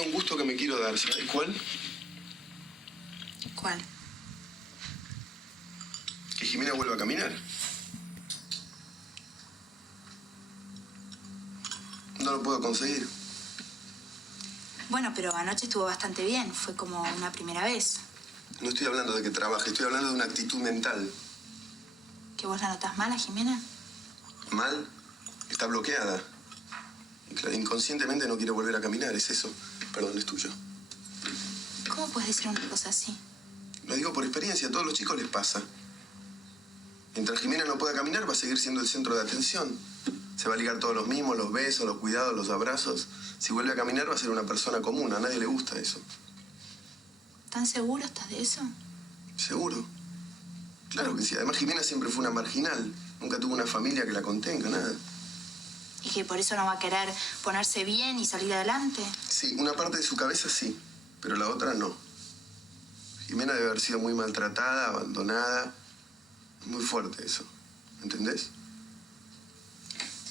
queda un gusto que me quiero dar, ¿sabes cuál? ¿Cuál? Que Jimena vuelva a caminar. No lo puedo conseguir. Bueno, pero anoche estuvo bastante bien. Fue como una primera vez. No estoy hablando de que trabaje, estoy hablando de una actitud mental. ¿Que vos la notás mala, Jimena? ¿Mal? Está bloqueada. Y claro, inconscientemente no quiere volver a caminar, es eso. Perdón, es tuyo. ¿Cómo puedes decir una cosa así? Lo digo por experiencia, a todos los chicos les pasa. Mientras Jimena no pueda caminar, va a seguir siendo el centro de atención. Se va a ligar todos los mimos, los besos, los cuidados, los abrazos. Si vuelve a caminar, va a ser una persona común. A nadie le gusta eso. ¿Tan seguro estás de eso? ¿Seguro? Claro que sí. Además, Jimena siempre fue una marginal. Nunca tuvo una familia que la contenga, nada. ¿Y que por eso no va a querer ponerse bien y salir adelante? Sí, una parte de su cabeza sí, pero la otra no. Jimena debe haber sido muy maltratada, abandonada. Muy fuerte eso. ¿Entendés?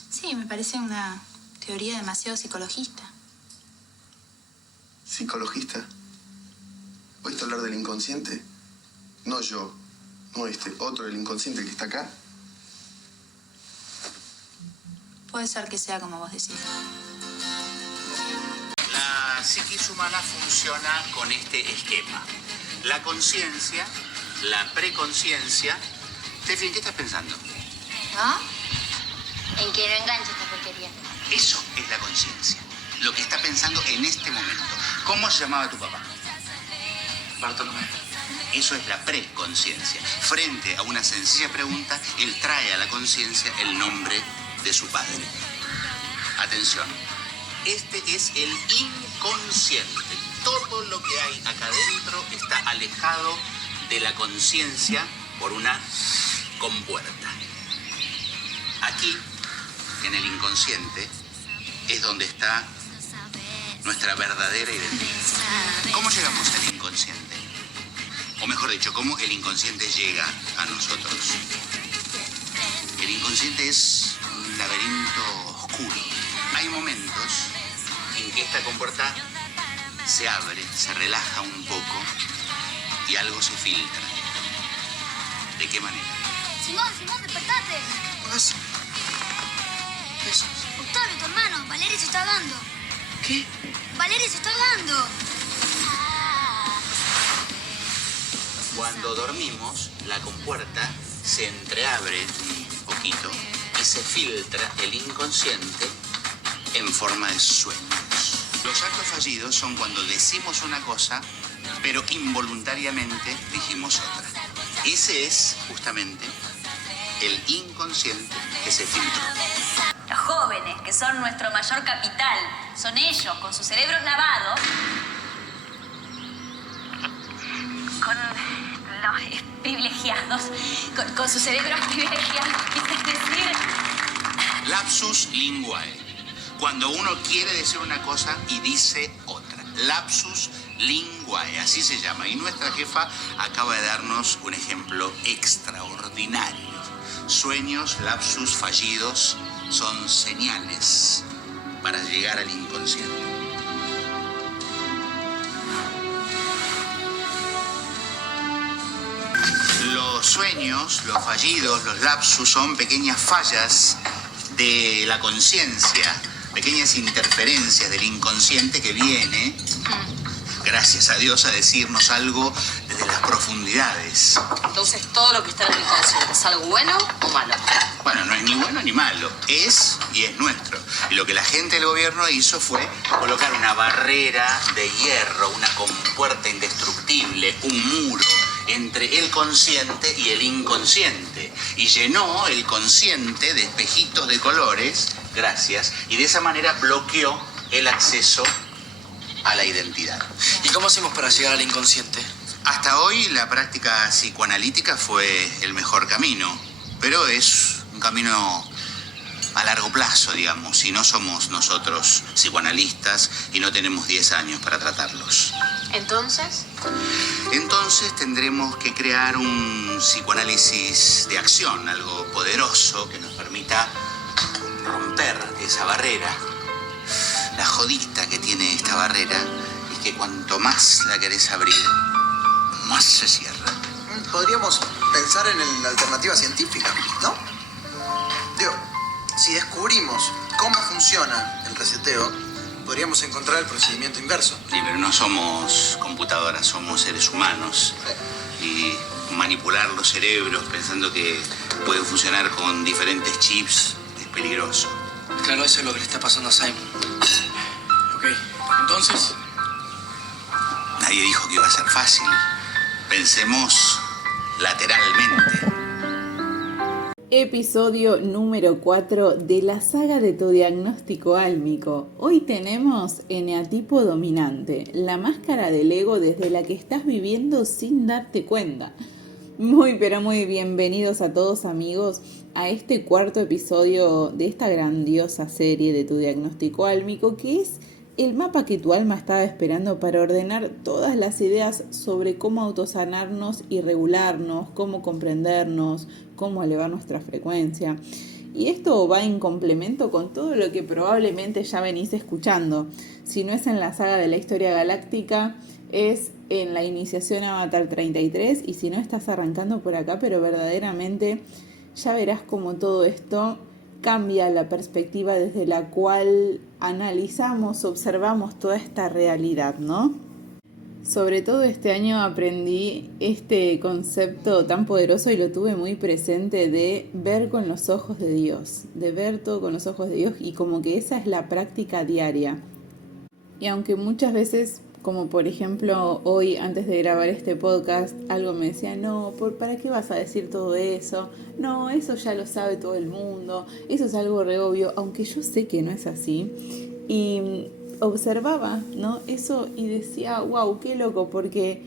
Sí, me parece una teoría demasiado psicologista. ¿Psicologista? ¿Oíste hablar del inconsciente? No yo, no este, otro, el inconsciente que está acá. Puede ser que sea como vos decís. La psiquis humana funciona con este esquema. La conciencia, la preconciencia. Tefi, ¿en qué estás pensando? ¿No? En que no enganche esta porquería. Eso es la conciencia. Lo que está pensando en este momento. ¿Cómo se llamaba tu papá? Bartolomé. Eso es la preconciencia. Frente a una sencilla pregunta, él trae a la conciencia el nombre de su padre. Atención. Este es el inconsciente. Todo lo que hay acá adentro está alejado de la conciencia por una compuerta. Aquí, en el inconsciente, es donde está nuestra verdadera identidad. ¿Cómo llegamos al inconsciente? O mejor dicho, ¿cómo el inconsciente llega a nosotros? El inconsciente es un laberinto oscuro. Hay momentos en que esta compuerta se abre, se relaja un poco y algo se filtra. ¿De qué manera? Simón, despertate. ¿Qué pasa? ¿Qué es? Octavio, tu hermano. Valeria se está ahogando. ¿Qué? Valeria se está ahogando. Cuando dormimos, la compuerta se entreabre un poquito y se filtra el inconsciente en forma de sueños. Los actos fallidos son cuando decimos una cosa, pero involuntariamente dijimos otra. Ese es justamente el inconsciente que se filtró. Los jóvenes, que son nuestro mayor capital, son ellos, con sus cerebros lavados, con los privilegiados, con sus cerebros privilegiados, es decir... Lapsus linguae. Cuando uno quiere decir una cosa y dice otra. Lapsus linguae, así se llama. Y nuestra jefa acaba de darnos un ejemplo extraordinario. Sueños, lapsus fallidos son señales para llegar al inconsciente. Los sueños, los fallidos, los lapsus son pequeñas fallas de la conciencia, pequeñas interferencias del inconsciente que viene, gracias a Dios, a decirnos algo desde las profundidades. Entonces, todo lo que está en el inconsciente, ¿es algo bueno o malo? Bueno, no es ni bueno ni malo, es y es nuestro. Y lo que la gente del gobierno hizo fue colocar una barrera de hierro, una compuerta indestructible, un muro entre el consciente y el inconsciente. Y llenó el consciente de espejitos de colores, gracias, y de esa manera bloqueó el acceso a la identidad. ¿Y cómo hacemos para llegar al inconsciente? Hasta hoy la práctica psicoanalítica fue el mejor camino, pero es un camino a largo plazo, digamos, si no somos nosotros psicoanalistas y no tenemos 10 años para tratarlos. Entonces, Tendremos que crear un psicoanálisis de acción, algo poderoso que nos permita romper esa barrera. La jodita que tiene esta barrera es que cuanto más la querés abrir, más se cierra. Podríamos pensar en la alternativa científica, ¿no? Digo, si descubrimos cómo funciona el reseteo, podríamos encontrar el procedimiento inverso. Sí, pero no somos computadoras, somos seres humanos. Y manipular los cerebros pensando que pueden funcionar con diferentes chips es peligroso. Claro, eso es lo que le está pasando a Simon. Ok, entonces... Nadie dijo que iba a ser fácil. Pensemos lateralmente. Episodio número 4 de la saga de tu diagnóstico álmico. Hoy tenemos eneatipo dominante, la máscara del ego desde la que estás viviendo sin darte cuenta. Pero muy bienvenidos a todos, amigos, a este cuarto episodio de esta grandiosa serie de tu diagnóstico álmico, que es el mapa que tu alma estaba esperando para ordenar todas las ideas sobre cómo autosanarnos y regularnos, cómo comprendernos, cómo elevar nuestra frecuencia. Y esto va en complemento con todo lo que probablemente ya venís escuchando. Si no es en la saga de la historia galáctica, es en la iniciación Avatar 33, y si no estás arrancando por acá, pero verdaderamente ya verás cómo todo esto cambia la perspectiva desde la cual analizamos, observamos toda esta realidad, ¿no? Sobre todo este año aprendí este concepto tan poderoso y lo tuve muy presente de ver con los ojos de Dios, de ver todo con los ojos de Dios, y como que esa es la práctica diaria. Y aunque muchas veces, como por ejemplo hoy antes de grabar este podcast, algo me decía, no, ¿para qué vas a decir todo eso? No, eso ya lo sabe todo el mundo, eso es algo re obvio, aunque yo sé que no es así. Y observaba, ¿no?, eso y decía, wow, qué loco, porque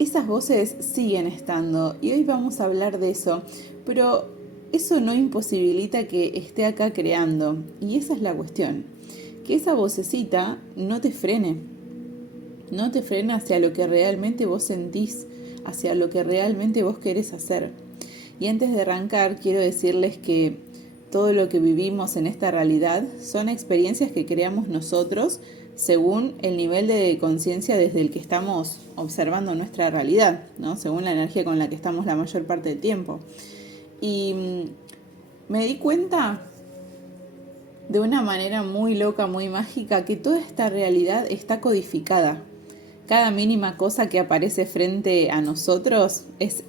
esas voces siguen estando y hoy vamos a hablar de eso, pero eso no imposibilita que esté acá creando, y esa es la cuestión, que esa vocecita no te frene hacia lo que realmente vos sentís, hacia lo que realmente vos querés hacer. Y antes de arrancar, quiero decirles que todo lo que vivimos en esta realidad son experiencias que creamos nosotros según el nivel de conciencia desde el que estamos observando nuestra realidad, ¿no? Según la energía con la que estamos la mayor parte del tiempo. Y me di cuenta de una manera muy loca, muy mágica, que toda esta realidad está codificada. Cada mínima cosa que aparece frente a nosotros es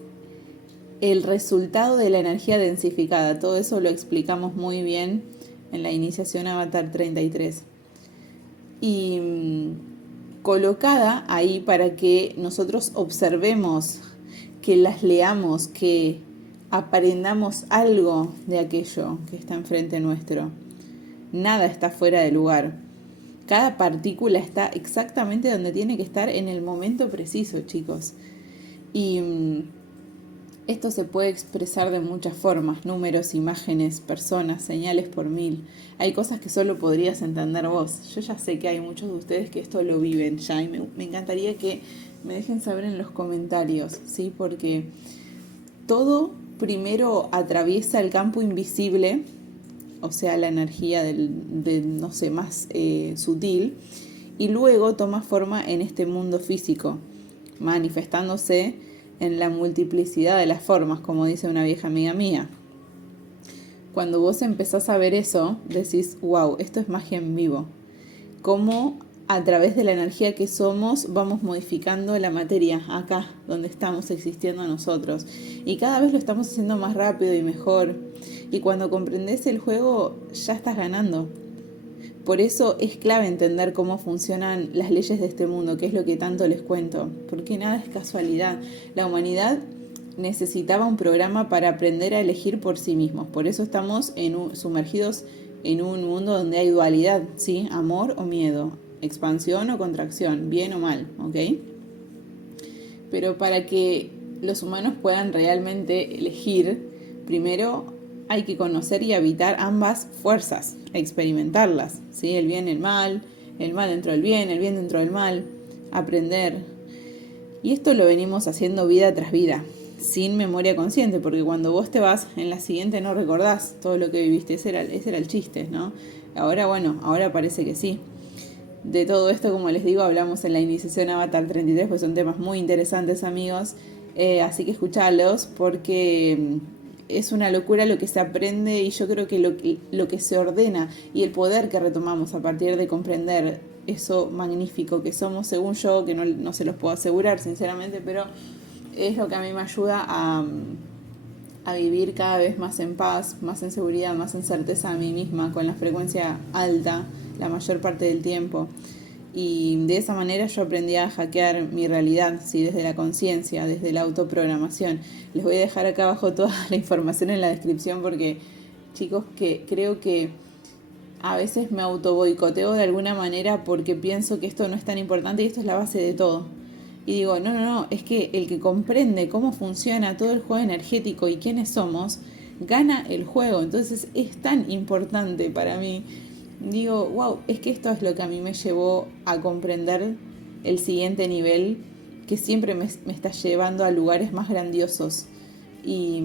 el resultado de la energía densificada. Todo eso lo explicamos muy bien en la iniciación Avatar 33. Y colocada ahí para que nosotros observemos, que las leamos, que aprendamos algo de aquello que está enfrente nuestro. Nada está fuera de lugar. Cada partícula está exactamente donde tiene que estar en el momento preciso, chicos. Y esto se puede expresar de muchas formas: números, imágenes, personas, señales por mil. Hay cosas que solo podrías entender vos. Yo ya sé que hay muchos de ustedes que esto lo viven ya, y me encantaría que me dejen saber en los comentarios, ¿sí? Porque todo primero atraviesa el campo invisible, o sea, la energía más sutil, y luego toma forma en este mundo físico, manifestándose en la multiplicidad de las formas, como dice una vieja amiga mía. Cuando vos empezás a ver eso, decís, wow, esto es magia en vivo. Cómo a través de la energía que somos vamos modificando la materia acá, donde estamos existiendo nosotros. Y cada vez lo estamos haciendo más rápido y mejor. Y cuando comprendés el juego, ya estás ganando. Por eso es clave entender cómo funcionan las leyes de este mundo, que es lo que tanto les cuento. Porque nada es casualidad. La humanidad necesitaba un programa para aprender a elegir por sí mismos. Por eso estamos sumergidos en un mundo donde hay dualidad, ¿sí? Amor o miedo, expansión o contracción, bien o mal, ¿ok? Pero para que los humanos puedan realmente elegir, primero hay que conocer y habitar ambas fuerzas, experimentarlas, ¿sí? El bien, el mal dentro del bien, el bien dentro del mal, aprender. Y esto lo venimos haciendo vida tras vida, sin memoria consciente, porque cuando vos te vas, en la siguiente no recordás todo lo que viviste. Ese era el chiste, ¿no? Ahora parece que sí. de todo esto, como les digo, hablamos en la iniciación Avatar 33, pues son temas muy interesantes, amigos. Así que escuchalos porque es una locura lo que se aprende, y yo creo que lo que se ordena y el poder que retomamos a partir de comprender eso magnífico que somos, según yo, que no se los puedo asegurar sinceramente, pero es lo que a mí me ayuda a vivir cada vez más en paz, más en seguridad, más en certeza a mí misma, con la frecuencia alta la mayor parte del tiempo. Y de esa manera yo aprendí a hackear mi realidad, ¿sí? Desde la conciencia, desde la autoprogramación. Les voy a dejar acá abajo toda la información en la descripción porque, chicos, que creo que a veces me autoboicoteo de alguna manera porque pienso que esto no es tan importante y esto es la base de todo. Y digo, no, es que el que comprende cómo funciona todo el juego energético y quiénes somos, gana el juego. Entonces es tan importante para mí. Digo, wow, es que esto es lo que a mí me llevó a comprender el siguiente nivel, que siempre me está llevando a lugares más grandiosos. Y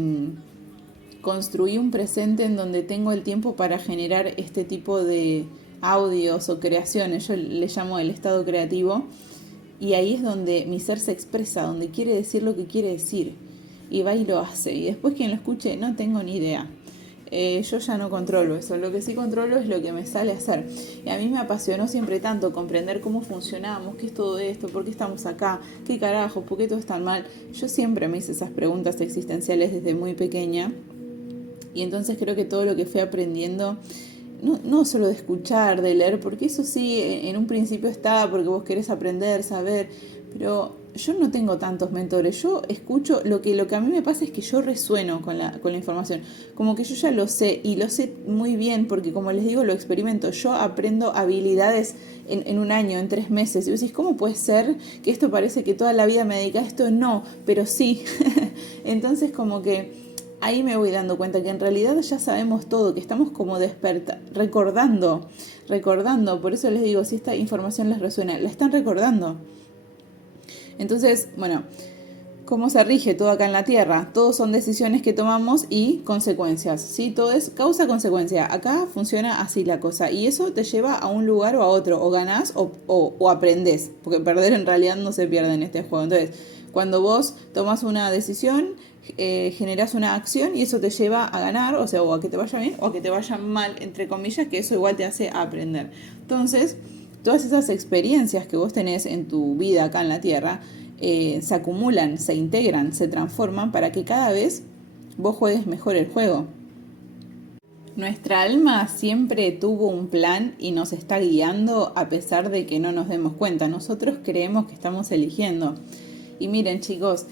construí un presente en donde tengo el tiempo para generar este tipo de audios o creaciones. Yo le llamo el estado creativo. Y ahí es donde mi ser se expresa, donde quiere decir lo que quiere decir. Y va y lo hace. Y después quien lo escuche, no tengo ni idea. Yo ya no controlo eso. Lo que sí controlo es lo que me sale a hacer. Y a mí me apasionó siempre tanto comprender cómo funcionamos, qué es todo esto, por qué estamos acá, qué carajo, por qué todo es tan mal. Yo siempre me hice esas preguntas existenciales desde muy pequeña. Y entonces creo que todo lo que fui aprendiendo, no solo de escuchar, de leer, porque eso sí, en un principio está, porque vos querés aprender, saber, pero yo no tengo tantos mentores. Yo escucho, lo que a mí me pasa es que yo resueno con la información, como que yo ya lo sé, y lo sé muy bien, porque como les digo, lo experimento. Yo aprendo habilidades en un año, en 3 meses, y vos decís, ¿cómo puede ser que esto parece que toda la vida me dedica a esto? No, pero sí. Entonces como que ahí me voy dando cuenta que en realidad ya sabemos todo, que estamos como recordando. Por eso les digo, si esta información les resuena, la están recordando. Entonces, bueno, ¿cómo se rige todo acá en la Tierra? Todos son decisiones que tomamos y consecuencias, ¿sí? Todo es causa-consecuencia. Acá funciona así la cosa. Y eso te lleva a un lugar o a otro. O ganás o aprendés. Porque perder en realidad no se pierde en este juego. Entonces, cuando vos tomás una decisión, generás una acción y eso te lleva a ganar, o sea, o a que te vaya bien o a que te vaya mal, entre comillas, que eso igual te hace aprender. Entonces, todas esas experiencias que vos tenés en tu vida acá en la Tierra se acumulan, se integran, se transforman para que cada vez vos juegues mejor el juego. Nuestra alma siempre tuvo un plan y nos está guiando a pesar de que no nos demos cuenta. Nosotros creemos que estamos eligiendo. Y miren, chicos,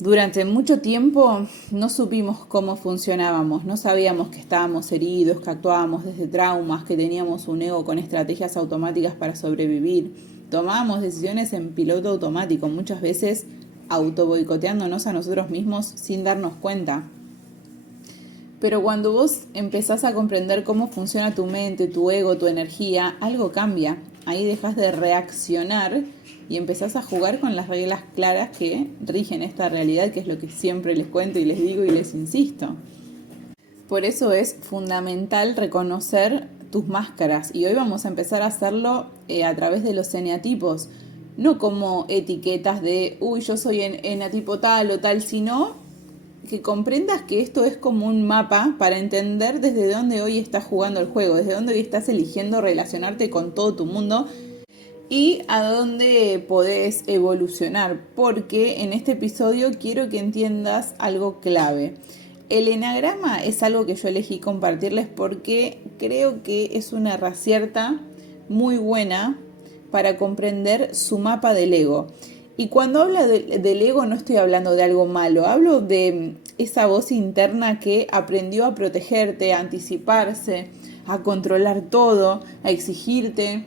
durante mucho tiempo no supimos cómo funcionábamos, no sabíamos que estábamos heridos, que actuábamos desde traumas, que teníamos un ego con estrategias automáticas para sobrevivir. Tomábamos decisiones en piloto automático, muchas veces autoboicoteándonos a nosotros mismos sin darnos cuenta. Pero cuando vos empezás a comprender cómo funciona tu mente, tu ego, tu energía, algo cambia. Ahí dejas de reaccionar y empezás a jugar con las reglas claras que rigen esta realidad, que es lo que siempre les cuento y les digo y les insisto. Por eso es fundamental reconocer tus máscaras. Y hoy vamos a empezar a hacerlo a través de los eneatipos. No como etiquetas de, yo soy eneatipo tal o tal, sino que comprendas que esto es como un mapa para entender desde dónde hoy estás jugando el juego, desde dónde hoy estás eligiendo relacionarte con todo tu mundo y a dónde podés evolucionar, porque en este episodio quiero que entiendas algo clave. El enagrama es algo que yo elegí compartirles porque creo que es una herramienta muy buena para comprender su mapa del ego. Y cuando hablo del ego no estoy hablando de algo malo, hablo de esa voz interna que aprendió a protegerte, a anticiparse, a controlar todo, a exigirte,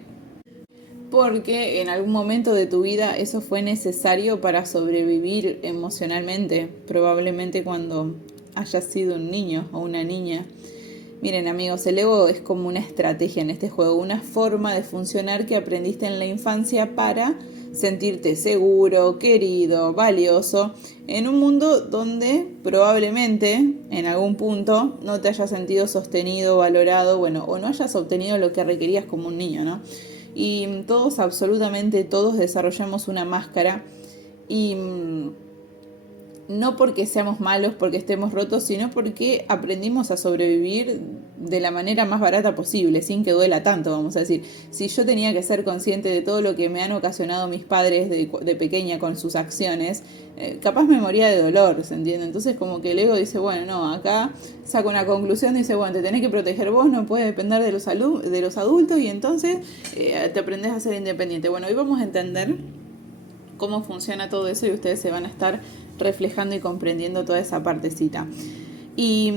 porque en algún momento de tu vida eso fue necesario para sobrevivir emocionalmente, probablemente cuando hayas sido un niño o una niña. Miren, amigos, el ego es como una estrategia en este juego, una forma de funcionar que aprendiste en la infancia para sentirte seguro, querido, valioso, en un mundo donde probablemente en algún punto no te hayas sentido sostenido, valorado, o no hayas obtenido lo que requerías como un niño, ¿no? Y todos, absolutamente todos, desarrollamos una máscara. Y no porque seamos malos, porque estemos rotos, sino porque aprendimos a sobrevivir de la manera más barata posible, sin que duela tanto, vamos a decir. Si yo tenía que ser consciente de todo lo que me han ocasionado mis padres de pequeña con sus acciones, capaz me moría de dolor, ¿se entiende? Entonces como que el ego dice, bueno, no, acá saca una conclusión, dice, bueno, te tenés que proteger vos, no puedes depender de los adultos, y entonces te aprendés a ser independiente. Bueno, hoy vamos a entender cómo funciona todo eso y ustedes se van a estar reflejando y comprendiendo toda esa partecita. Y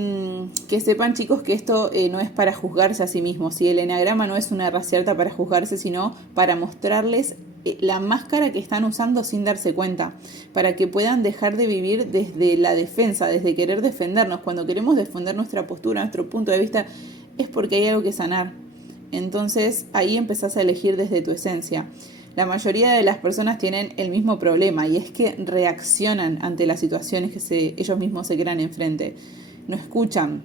que sepan, chicos, que esto no es para juzgarse a sí mismos, ¿sí? El eneagrama no es una herramienta para juzgarse, sino para mostrarles la máscara que están usando sin darse cuenta, para que puedan dejar de vivir desde la defensa, desde querer defendernos. Cuando queremos defender nuestra postura, nuestro punto de vista, es porque hay algo que sanar. Entonces ahí empezás a elegir desde tu esencia. La mayoría de las personas tienen el mismo problema, y es que reaccionan ante las situaciones que ellos mismos se crean enfrente. No escuchan,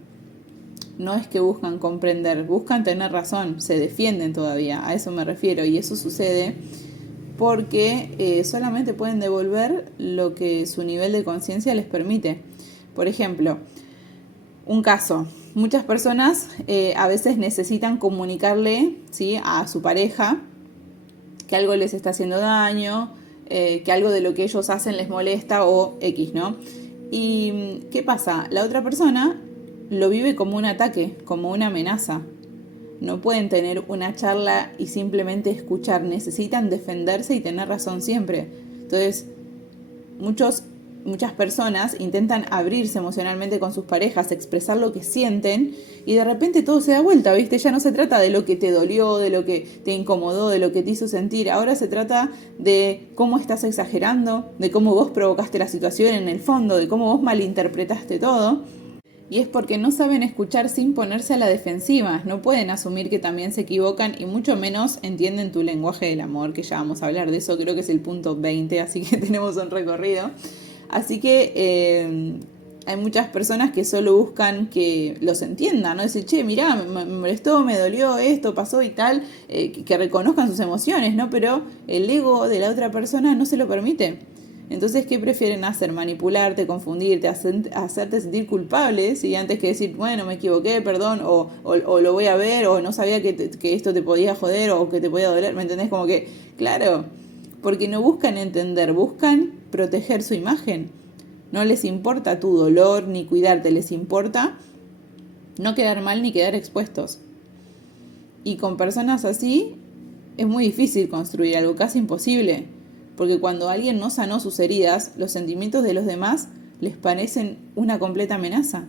no es que buscan comprender, buscan tener razón, se defienden todavía, a eso me refiero, y eso sucede porque solamente pueden devolver lo que su nivel de conciencia les permite. Por ejemplo, un caso, muchas personas a veces necesitan comunicarle, ¿sí?, a su pareja que algo les está haciendo daño, que algo de lo que ellos hacen les molesta o X, ¿no? ¿Y qué pasa? La otra persona lo vive como un ataque, como una amenaza. No pueden tener una charla y simplemente escuchar, necesitan defenderse y tener razón siempre. Entonces, muchas personas intentan abrirse emocionalmente con sus parejas, expresar lo que sienten, y de repente todo se da vuelta, ¿viste? Ya no se trata de lo que te dolió, de lo que te incomodó, de lo que te hizo sentir. Ahora se trata de cómo estás exagerando, de cómo vos provocaste la situación en el fondo, de cómo vos malinterpretaste todo. Y es porque no saben escuchar sin ponerse a la defensiva. No pueden asumir que también se equivocan, y mucho menos entienden tu lenguaje del amor, que ya vamos a hablar de eso. Creo que es el punto 20, así que tenemos un recorrido. Así que hay muchas personas que solo buscan que los entiendan, ¿no? Decir, che, mirá, me molestó, me dolió esto, pasó y tal, que reconozcan sus emociones, ¿no? Pero el ego de la otra persona no se lo permite. Entonces, ¿qué prefieren hacer? Manipularte, confundirte, hacerte sentir culpable, ¿sí? Antes que decir, bueno, me equivoqué, perdón, o lo voy a ver, o no sabía que esto te podía joder o que te podía doler, ¿me entendés? Como que, claro, porque no buscan entender, buscan proteger su imagen. No les importa tu dolor ni cuidarte, les importa no quedar mal ni quedar expuestos. Y con personas así es muy difícil construir algo, casi imposible. Porque cuando alguien no sanó sus heridas, los sentimientos de los demás les parecen una completa amenaza.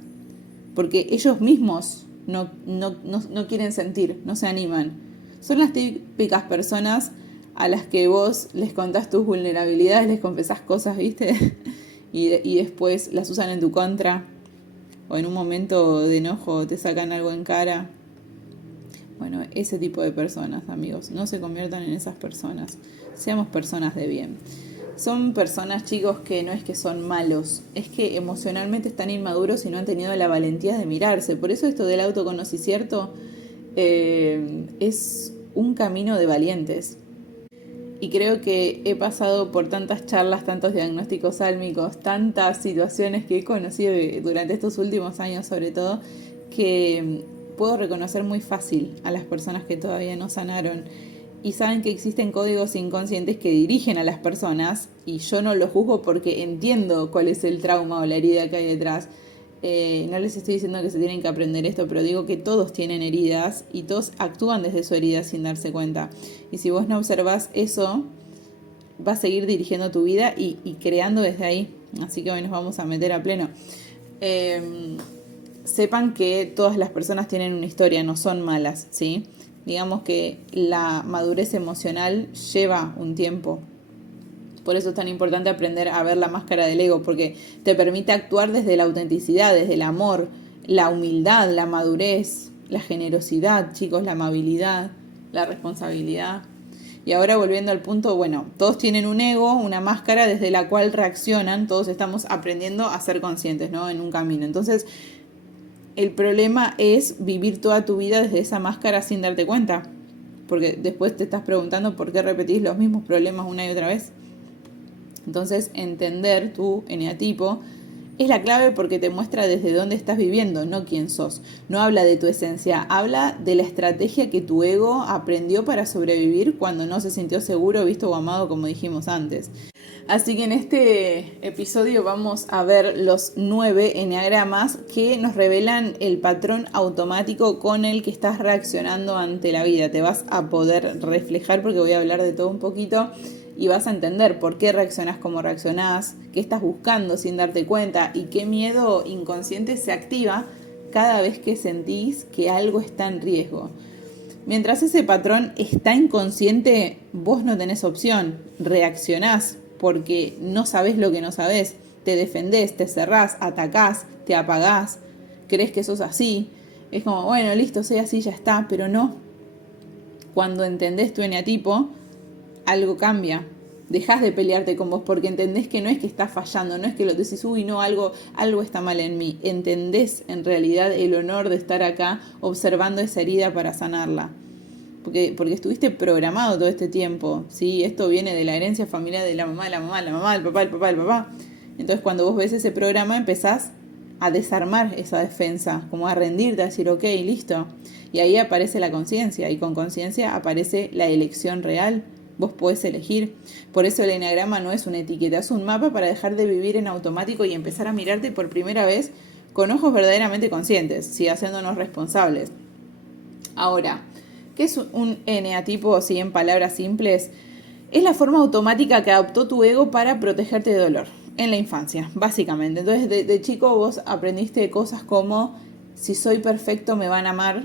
Porque ellos mismos no quieren sentir, no se animan. Son las típicas personas a las que vos les contás tus vulnerabilidades, les confesás cosas, ¿viste? Y después las usan en tu contra. O en un momento de enojo te sacan algo en cara. Bueno, ese tipo de personas, amigos, no se conviertan en esas personas. Seamos personas de bien. Son personas, chicos, que no es que son malos, es que emocionalmente están inmaduros y no han tenido la valentía de mirarse. Por eso esto del autoconocimiento es un camino de valientes. Y creo que he pasado por tantas charlas, tantos diagnósticos álmicos, tantas situaciones que he conocido durante estos últimos años sobre todo, que puedo reconocer muy fácil a las personas que todavía no sanaron. Y saben que existen códigos inconscientes que dirigen a las personas, y yo no los juzgo porque entiendo cuál es el trauma o la herida que hay detrás. No les estoy diciendo que se tienen que aprender esto, pero digo que todos tienen heridas y todos actúan desde su herida sin darse cuenta. Y si vos no observás eso, va a seguir dirigiendo tu vida y creando desde ahí. Así que hoy nos vamos a meter a pleno. Sepan que todas las personas tienen una historia, no son malas, ¿sí? Digamos que la madurez emocional lleva un tiempo. Por eso es tan importante aprender a ver la máscara del ego, porque te permite actuar desde la autenticidad, desde el amor, la humildad, la madurez, la generosidad, chicos, la amabilidad, la responsabilidad. Y ahora volviendo al punto, bueno, todos tienen un ego, una máscara desde la cual reaccionan, todos estamos aprendiendo a ser conscientes, ¿no? En un camino. Entonces, el problema es vivir toda tu vida desde esa máscara sin darte cuenta. porque después te estás preguntando por qué repetís los mismos problemas una y otra vez. Entonces, entender tu eneatipo es la clave porque te muestra desde dónde estás viviendo, no quién sos. No habla de tu esencia, habla de la estrategia que tu ego aprendió para sobrevivir cuando no se sintió seguro, visto o amado, como dijimos antes. Así que en este episodio vamos a ver los 9 eneagramas que nos revelan el patrón automático con el que estás reaccionando ante la vida. Te vas a poder reflejar porque voy a hablar de todo un poquito y vas a entender por qué reaccionás como reaccionás, qué estás buscando sin darte cuenta y qué miedo inconsciente se activa cada vez que sentís que algo está en riesgo. Mientras ese patrón está inconsciente, vos no tenés opción, reaccionás porque no sabés lo que no sabés, te defendés, te cerrás, atacás, te apagás, crees que sos así, es como, bueno, listo, soy así, ya está, pero no. Cuando entendés tu eneatipo, algo cambia, dejás de pelearte con vos porque entendés que no es que estás fallando, no es que lo decís, uy, no, algo está mal en mí, entendés en realidad el honor de estar acá observando esa herida para sanarla. Porque estuviste programado todo este tiempo, ¿sí? Esto viene de la herencia familiar de la mamá, del papá. Entonces cuando vos ves ese programa empezás a desarmar esa defensa, como a rendirte, a decir, ok, listo. Y ahí aparece la conciencia, y con conciencia aparece la elección real. Vos podés elegir. Por eso el eneagrama no es una etiqueta, es un mapa para dejar de vivir en automático y empezar a mirarte por primera vez con ojos verdaderamente conscientes, ¿sí? Haciéndonos responsables. Ahora, ¿qué es un eneatipo, así en palabras simples? Es la forma automática que adoptó tu ego para protegerte de dolor en la infancia, básicamente. Entonces, de chico vos aprendiste cosas como, si soy perfecto me van a amar,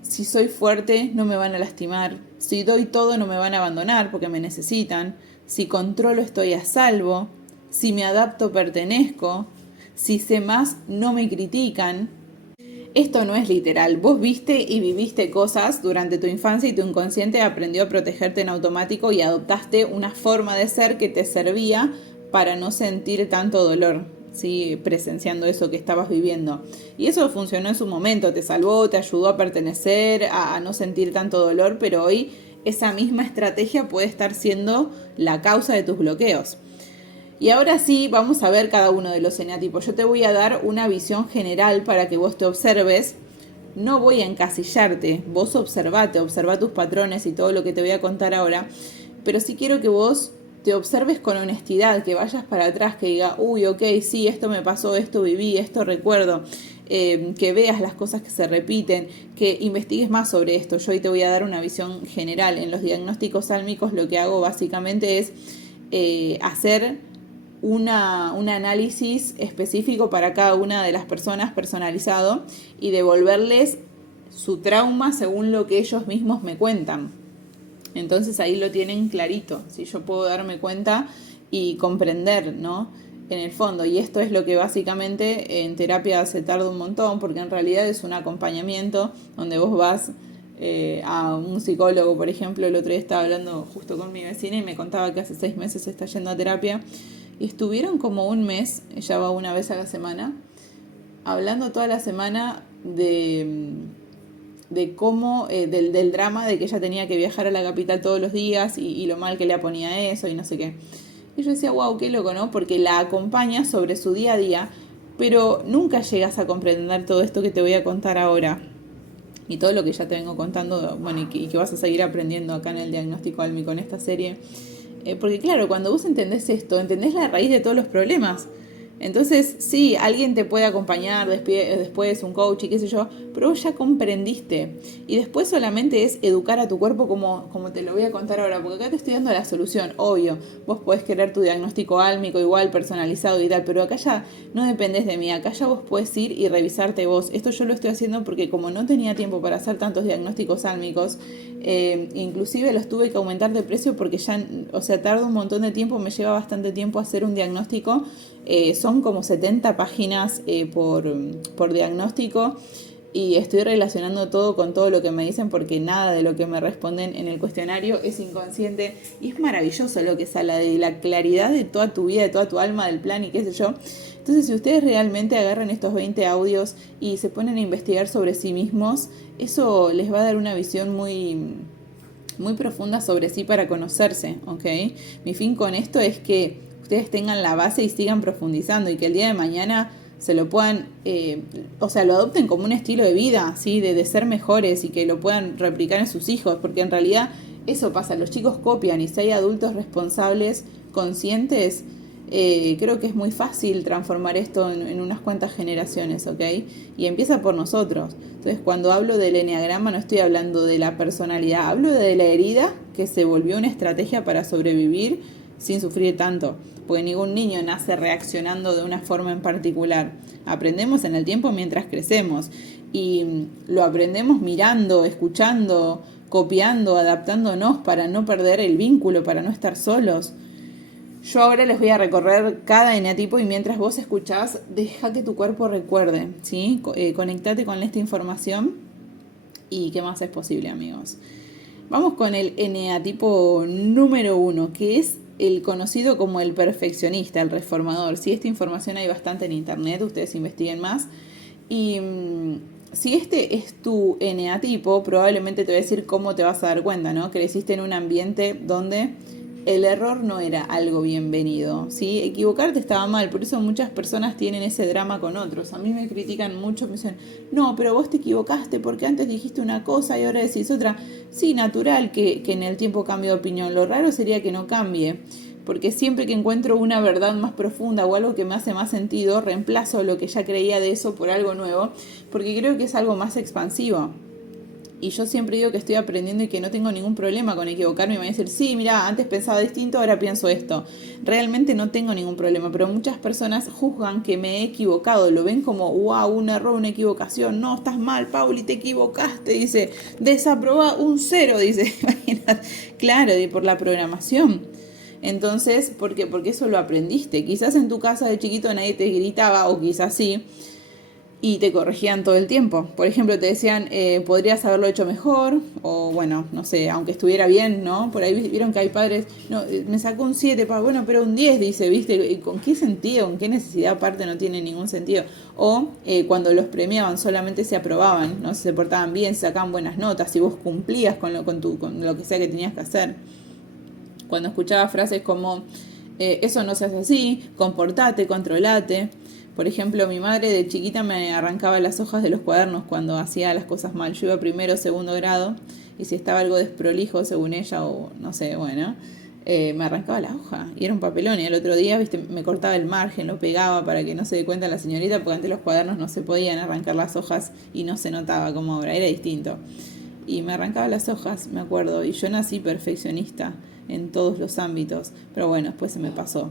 si soy fuerte no me van a lastimar, si doy todo no me van a abandonar porque me necesitan, si controlo estoy a salvo, si me adapto pertenezco, si sé más no me critican. Esto no es literal, vos viste y viviste cosas durante tu infancia y tu inconsciente aprendió a protegerte en automático y adoptaste una forma de ser que te servía para no sentir tanto dolor, ¿sí? Presenciando eso que estabas viviendo. Y eso funcionó en su momento, te salvó, te ayudó a pertenecer, a no sentir tanto dolor, pero hoy esa misma estrategia puede estar siendo la causa de tus bloqueos. Y ahora sí, vamos a ver cada uno de los eneatipos. Yo te voy a dar una visión general para que vos te observes. No voy a encasillarte, vos observa tus patrones y todo lo que te voy a contar ahora. Pero sí quiero que vos te observes con honestidad, que vayas para atrás, que diga, uy, ok, sí, esto me pasó, esto viví, esto recuerdo. Que veas las cosas que se repiten, que investigues más sobre esto. Yo hoy te voy a dar una visión general. En los diagnósticos sálmicos lo que hago básicamente es hacer un análisis específico para cada una de las personas personalizado y devolverles su trauma según lo que ellos mismos me cuentan. Entonces ahí lo tienen clarito, ¿sí? Yo puedo darme cuenta y comprender, ¿no? En el fondo, y esto es lo que básicamente en terapia se tarda un montón, porque en realidad es un acompañamiento donde vos vas a un psicólogo, por ejemplo. El otro día estaba hablando justo con mi vecina y me contaba que hace 6 meses está yendo a terapia. Y estuvieron como un mes, ella va una vez a la semana, hablando toda la semana de cómo, del drama de que ella tenía que viajar a la capital todos los días y lo mal que le ponía eso y no sé qué. Y yo decía, wow, qué loco, ¿no? Porque la acompaña sobre su día a día, pero nunca llegas a comprender todo esto que te voy a contar ahora. Y todo lo que ya te vengo contando, bueno, y que vas a seguir aprendiendo acá en el diagnóstico álmico en esta serie. Porque claro, cuando vos entendés esto, entendés la raíz de todos los problemas. Entonces, sí, alguien te puede acompañar después, un coach y qué sé yo, pero vos ya comprendiste. Y después solamente es educar a tu cuerpo como te lo voy a contar ahora, porque acá te estoy dando la solución, obvio. Vos podés querer tu diagnóstico álmico igual, personalizado y tal, pero acá ya no dependés de mí, acá ya vos podés ir y revisarte vos. Esto yo lo estoy haciendo porque como no tenía tiempo para hacer tantos diagnósticos álmicos, inclusive los tuve que aumentar de precio porque ya, o sea, tarda un montón de tiempo, me lleva bastante tiempo hacer un diagnóstico. Son como 70 páginas por diagnóstico y estoy relacionando todo con todo lo que me dicen porque nada de lo que me responden en el cuestionario es inconsciente y es maravilloso lo que sale de la claridad de toda tu vida, de toda tu alma, del plan y qué sé yo. Entonces, si ustedes realmente agarran estos 20 audios y se ponen a investigar sobre sí mismos, eso les va a dar una visión muy, muy profundas sobre sí para conocerse, ¿ok? Mi fin con esto es que ustedes tengan la base y sigan profundizando y que el día de mañana se lo puedan, lo adopten como un estilo de vida, ¿sí? De ser mejores y que lo puedan replicar en sus hijos, porque en realidad eso pasa, los chicos copian y si hay adultos responsables, conscientes, creo que es muy fácil transformar esto en unas cuantas generaciones, ¿ok? Y empieza por nosotros. Entonces, cuando hablo del eneagrama no estoy hablando de la personalidad, hablo de la herida que se volvió una estrategia para sobrevivir sin sufrir tanto, porque ningún niño nace reaccionando de una forma en particular. Aprendemos en el tiempo mientras crecemos y lo aprendemos mirando, escuchando, copiando, adaptándonos para no perder el vínculo, para no estar solos. Yo ahora les voy a recorrer cada eneatipo y mientras vos escuchás, deja que tu cuerpo recuerde, ¿sí? Conectate con esta información y qué más es posible, amigos. Vamos con el eneatipo número 1, que es el conocido como el perfeccionista, el reformador. ¿Sí? Esta información hay bastante en internet, ustedes investiguen más. Y si este es tu eneatipo, probablemente te voy a decir cómo te vas a dar cuenta, ¿no? Creciste en un ambiente donde el error no era algo bienvenido, ¿sí? Equivocarte estaba mal, por eso muchas personas tienen ese drama con otros. A mí me critican mucho, me dicen, no, pero vos te equivocaste porque antes dijiste una cosa y ahora decís otra. Sí, natural que en el tiempo cambie de opinión. Lo raro sería que no cambie, porque siempre que encuentro una verdad más profunda o algo que me hace más sentido, reemplazo lo que ya creía de eso por algo nuevo, porque creo que es algo más expansivo. Y yo siempre digo que estoy aprendiendo y que no tengo ningún problema con equivocarme. Y me van a decir, sí, mira, antes pensaba distinto, ahora pienso esto. Realmente no tengo ningún problema, pero muchas personas juzgan que me he equivocado. Lo ven como, wow, un error, una equivocación. No, estás mal, Pauli, te equivocaste. Dice, desaprobado, un 0, dice. Claro, por la programación. Entonces, ¿por qué? Porque eso lo aprendiste. Quizás en tu casa de chiquito nadie te gritaba, o quizás sí, y te corregían todo el tiempo. Por ejemplo, te decían, podrías haberlo hecho mejor, o bueno, no sé, aunque estuviera bien, ¿no? Por ahí vieron que hay padres, no, me sacó un 7, bueno, pero un 10, dice, ¿viste? ¿Con qué sentido? ¿Con qué necesidad? Aparte no tiene ningún sentido. O cuando los premiaban solamente se aprobaban, ¿no? Si se portaban bien, se sacaban buenas notas, si vos cumplías con lo que sea que tenías que hacer. Cuando escuchaba frases como, eso no se hace así, comportate, controlate. Por ejemplo, mi madre de chiquita me arrancaba las hojas de los cuadernos cuando hacía las cosas mal. Yo iba primero o segundo grado y si estaba algo desprolijo según ella o no sé, bueno, me arrancaba la hoja y era un papelón. Y el otro día, viste, me cortaba el margen, lo pegaba para que no se dé cuenta la señorita, porque antes los cuadernos no se podían arrancar las hojas y no se notaba como ahora, era distinto. Y me arrancaba las hojas, me acuerdo, y yo nací perfeccionista en todos los ámbitos, pero bueno, después se me pasó.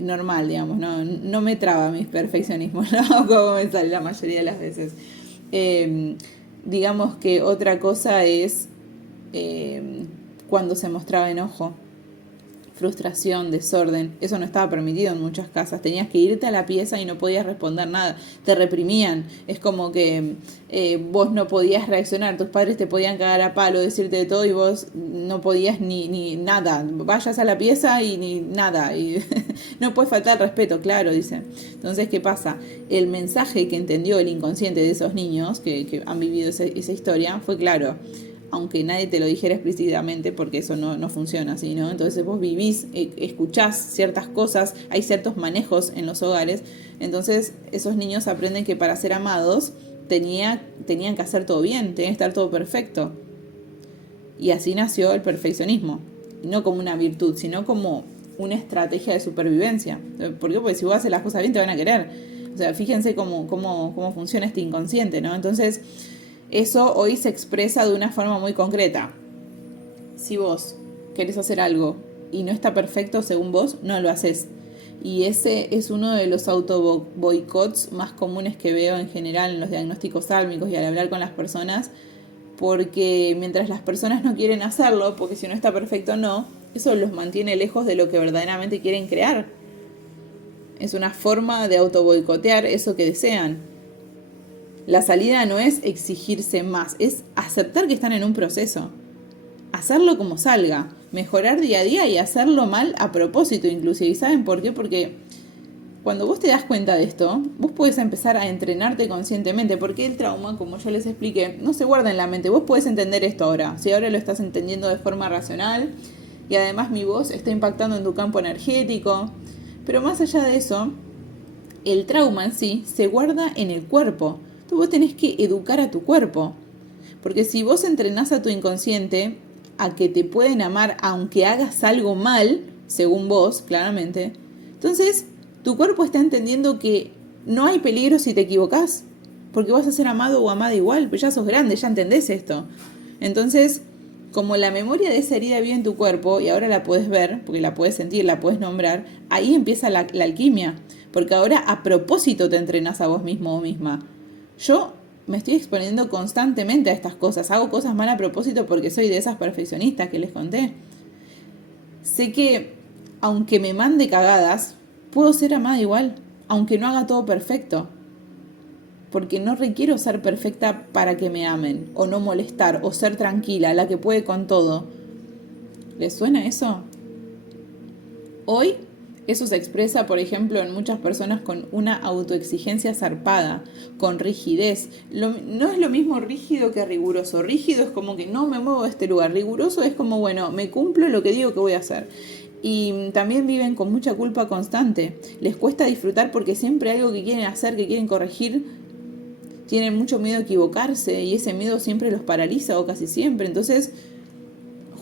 Normal, digamos, no me traba mis perfeccionismos, ¿no? Como me sale la mayoría de las veces. Digamos que otra cosa es cuando se mostraba enojo, frustración, desorden. Eso no estaba permitido en muchas casas. Tenías que irte a la pieza y no podías responder nada. Te reprimían. Es como que vos no podías reaccionar. Tus padres te podían cagar a palo, decirte de todo y vos no podías ni nada. Vayas a la pieza y ni nada. Y no puede faltar respeto, claro, dice. Entonces, ¿qué pasa? El mensaje que entendió el inconsciente de esos niños que han vivido esa historia fue claro. Aunque nadie te lo dijera explícitamente, porque eso no funciona así, ¿no? Entonces vos vivís, escuchás ciertas cosas, hay ciertos manejos en los hogares, entonces esos niños aprenden que para ser amados tenían que hacer todo bien, tenían que estar todo perfecto. Y así nació el perfeccionismo, no como una virtud, sino como una estrategia de supervivencia. ¿Por qué? Porque si vos haces las cosas bien te van a querer. O sea, fíjense cómo funciona este inconsciente, ¿no? Entonces, eso hoy se expresa de una forma muy concreta. Si vos querés hacer algo y no está perfecto según vos, no lo haces. Y ese es uno de los auto-boicots más comunes que veo en general en los diagnósticos sálmicos y al hablar con las personas, porque mientras las personas no quieren hacerlo, porque si no está perfecto no, eso los mantiene lejos de lo que verdaderamente quieren crear. Es una forma de auto-boicotear eso que desean. La salida no es exigirse más, es aceptar que están en un proceso. Hacerlo como salga, mejorar día a día y hacerlo mal a propósito inclusive. ¿Y saben por qué? Porque cuando vos te das cuenta de esto, vos podés empezar a entrenarte conscientemente, porque el trauma, como ya les expliqué, no se guarda en la mente. Vos podés entender esto ahora, si ahora lo estás entendiendo de forma racional, y además mi voz está impactando en tu campo energético. Pero más allá de eso, el trauma en sí se guarda en el cuerpo. Entonces vos tenés que educar a tu cuerpo. Porque si vos entrenás a tu inconsciente a que te pueden amar aunque hagas algo mal, según vos, claramente, entonces tu cuerpo está entendiendo que no hay peligro si te equivocás, porque vas a ser amado o amada igual, pero ya sos grande, ya entendés esto. Entonces, como la memoria de esa herida vive en tu cuerpo y ahora la puedes ver, porque la puedes sentir, la puedes nombrar, ahí empieza la alquimia, porque ahora a propósito te entrenás a vos mismo o misma. Yo me estoy exponiendo constantemente a estas cosas, hago cosas mal a propósito porque soy de esas perfeccionistas que les conté. Sé que aunque me mande cagadas, puedo ser amada igual, aunque no haga todo perfecto. Porque no requiero ser perfecta para que me amen, o no molestar, o ser tranquila, la que puede con todo. ¿Les suena eso? Hoy, eso se expresa, por ejemplo, en muchas personas con una autoexigencia zarpada, con rigidez. No es lo mismo rígido que riguroso. Rígido es como que no me muevo de este lugar. Riguroso es como, bueno, me cumplo lo que digo que voy a hacer. Y también viven con mucha culpa constante. Les cuesta disfrutar porque siempre hay algo que quieren hacer, que quieren corregir. Tienen mucho miedo a equivocarse y ese miedo siempre los paraliza o casi siempre. Entonces,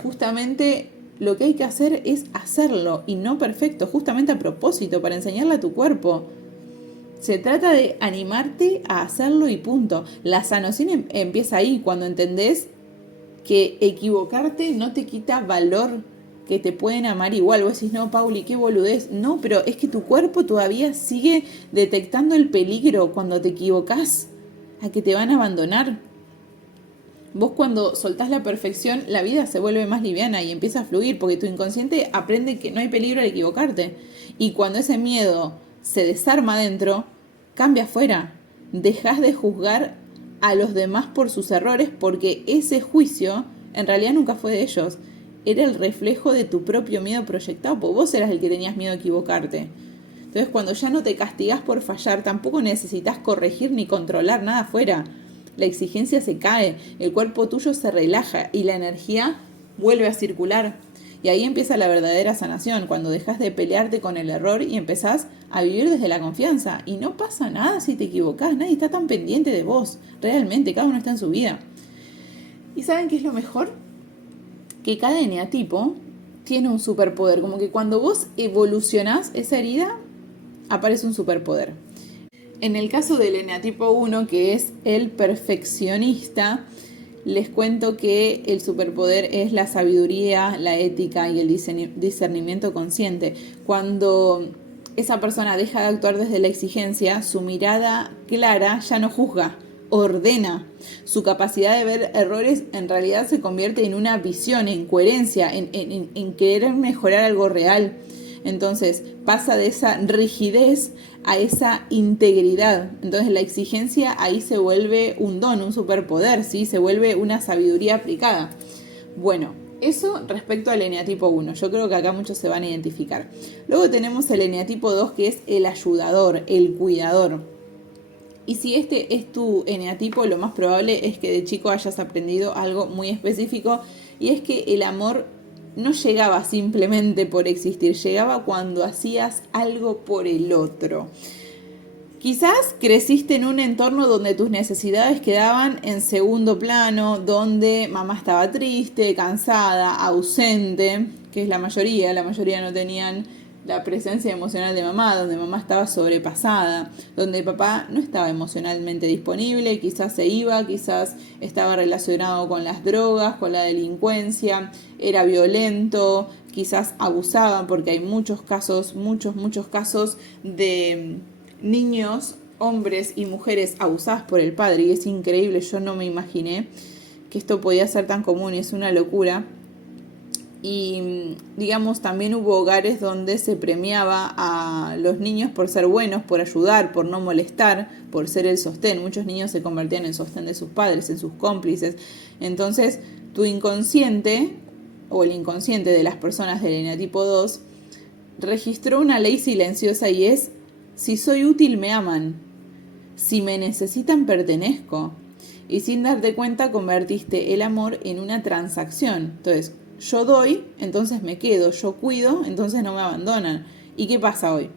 justamente lo que hay que hacer es hacerlo y no perfecto, justamente a propósito, para enseñarle a tu cuerpo. Se trata de animarte a hacerlo y punto. La sanación empieza ahí, cuando entendés que equivocarte no te quita valor, que te pueden amar igual. Vos decís, no, Pauli, qué boludez. No, pero es que tu cuerpo todavía sigue detectando el peligro cuando te equivocás, a que te van a abandonar. Vos cuando soltás la perfección, la vida se vuelve más liviana y empieza a fluir, porque tu inconsciente aprende que no hay peligro al equivocarte. Y cuando ese miedo se desarma adentro, cambia afuera. Dejás de juzgar a los demás por sus errores, porque ese juicio en realidad nunca fue de ellos. Era el reflejo de tu propio miedo proyectado, porque vos eras el que tenías miedo a equivocarte. Entonces, cuando ya no te castigás por fallar, tampoco necesitas corregir ni controlar nada afuera. La exigencia se cae, el cuerpo tuyo se relaja y la energía vuelve a circular. Y ahí empieza la verdadera sanación, cuando dejas de pelearte con el error y empezás a vivir desde la confianza. Y no pasa nada si te equivocás, nadie está tan pendiente de vos. Realmente, cada uno está en su vida. ¿Y saben qué es lo mejor? Que cada eneatipo tiene un superpoder. Como que cuando vos evolucionás esa herida, aparece un superpoder. En el caso del eneatipo 1, que es el perfeccionista, les cuento que el superpoder es la sabiduría, la ética y el discernimiento consciente. Cuando esa persona deja de actuar desde la exigencia, su mirada clara ya no juzga, ordena. Su capacidad de ver errores en realidad se convierte en una visión, en coherencia, en querer mejorar algo real. Entonces pasa de esa rigidez a esa integridad. Entonces la exigencia ahí se vuelve un don, un superpoder, ¿sí? Se vuelve una sabiduría aplicada. Bueno, eso respecto al eneatipo 1. Yo creo que acá muchos se van a identificar. Luego tenemos el eneatipo 2, que es el ayudador, el cuidador. Y si este es tu eneatipo, lo más probable es que de chico hayas aprendido algo muy específico, y es que el amor no llegaba simplemente por existir, llegaba cuando hacías algo por el otro. Quizás creciste en un entorno donde tus necesidades quedaban en segundo plano, donde mamá estaba triste, cansada, ausente, que es la mayoría no tenían la presencia emocional de mamá, donde mamá estaba sobrepasada, donde papá no estaba emocionalmente disponible, quizás se iba, quizás estaba relacionado con las drogas, con la delincuencia, era violento, quizás abusaba, porque hay muchos casos de niños, hombres y mujeres abusadas por el padre, y es increíble, yo no me imaginé que esto podía ser tan común y es una locura. Y digamos, también hubo hogares donde se premiaba a los niños por ser buenos, por ayudar, por no molestar, por ser el sostén. Muchos niños se convertían en sostén de sus padres, en sus cómplices. Entonces, tu inconsciente, o el inconsciente de las personas del eneatipo 2, registró una ley silenciosa, y es: Si soy útil, me aman. Si me necesitan, pertenezco. Y sin darte cuenta, convertiste el amor en una transacción. Entonces, yo doy, entonces me quedo. Yo cuido, entonces no me abandonan. ¿Y qué pasa hoy?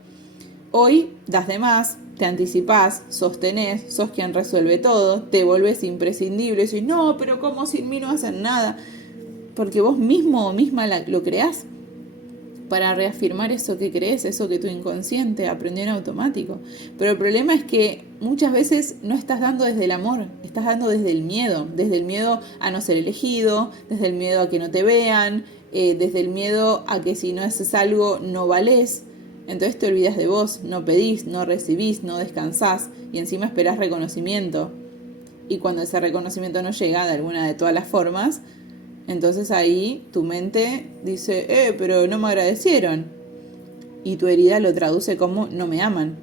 Hoy das de más, te anticipás, sostenés, sos quien resuelve todo, te volvés imprescindible, decís, no, pero ¿cómo sin mí no hacen nada? Porque vos mismo o misma lo creás para reafirmar eso que crees, eso que tu inconsciente aprendió en automático. Pero el problema es que muchas veces no estás dando desde el amor, estás dando desde el miedo a no ser elegido, desde el miedo a que no te vean, desde el miedo a que si no haces algo no valés. Entonces te olvidas de vos, no pedís, no recibís, no descansás y encima esperás reconocimiento. Y cuando ese reconocimiento no llega de alguna de todas las formas, entonces ahí tu mente dice, pero no me agradecieron. Y tu herida lo traduce como no me aman.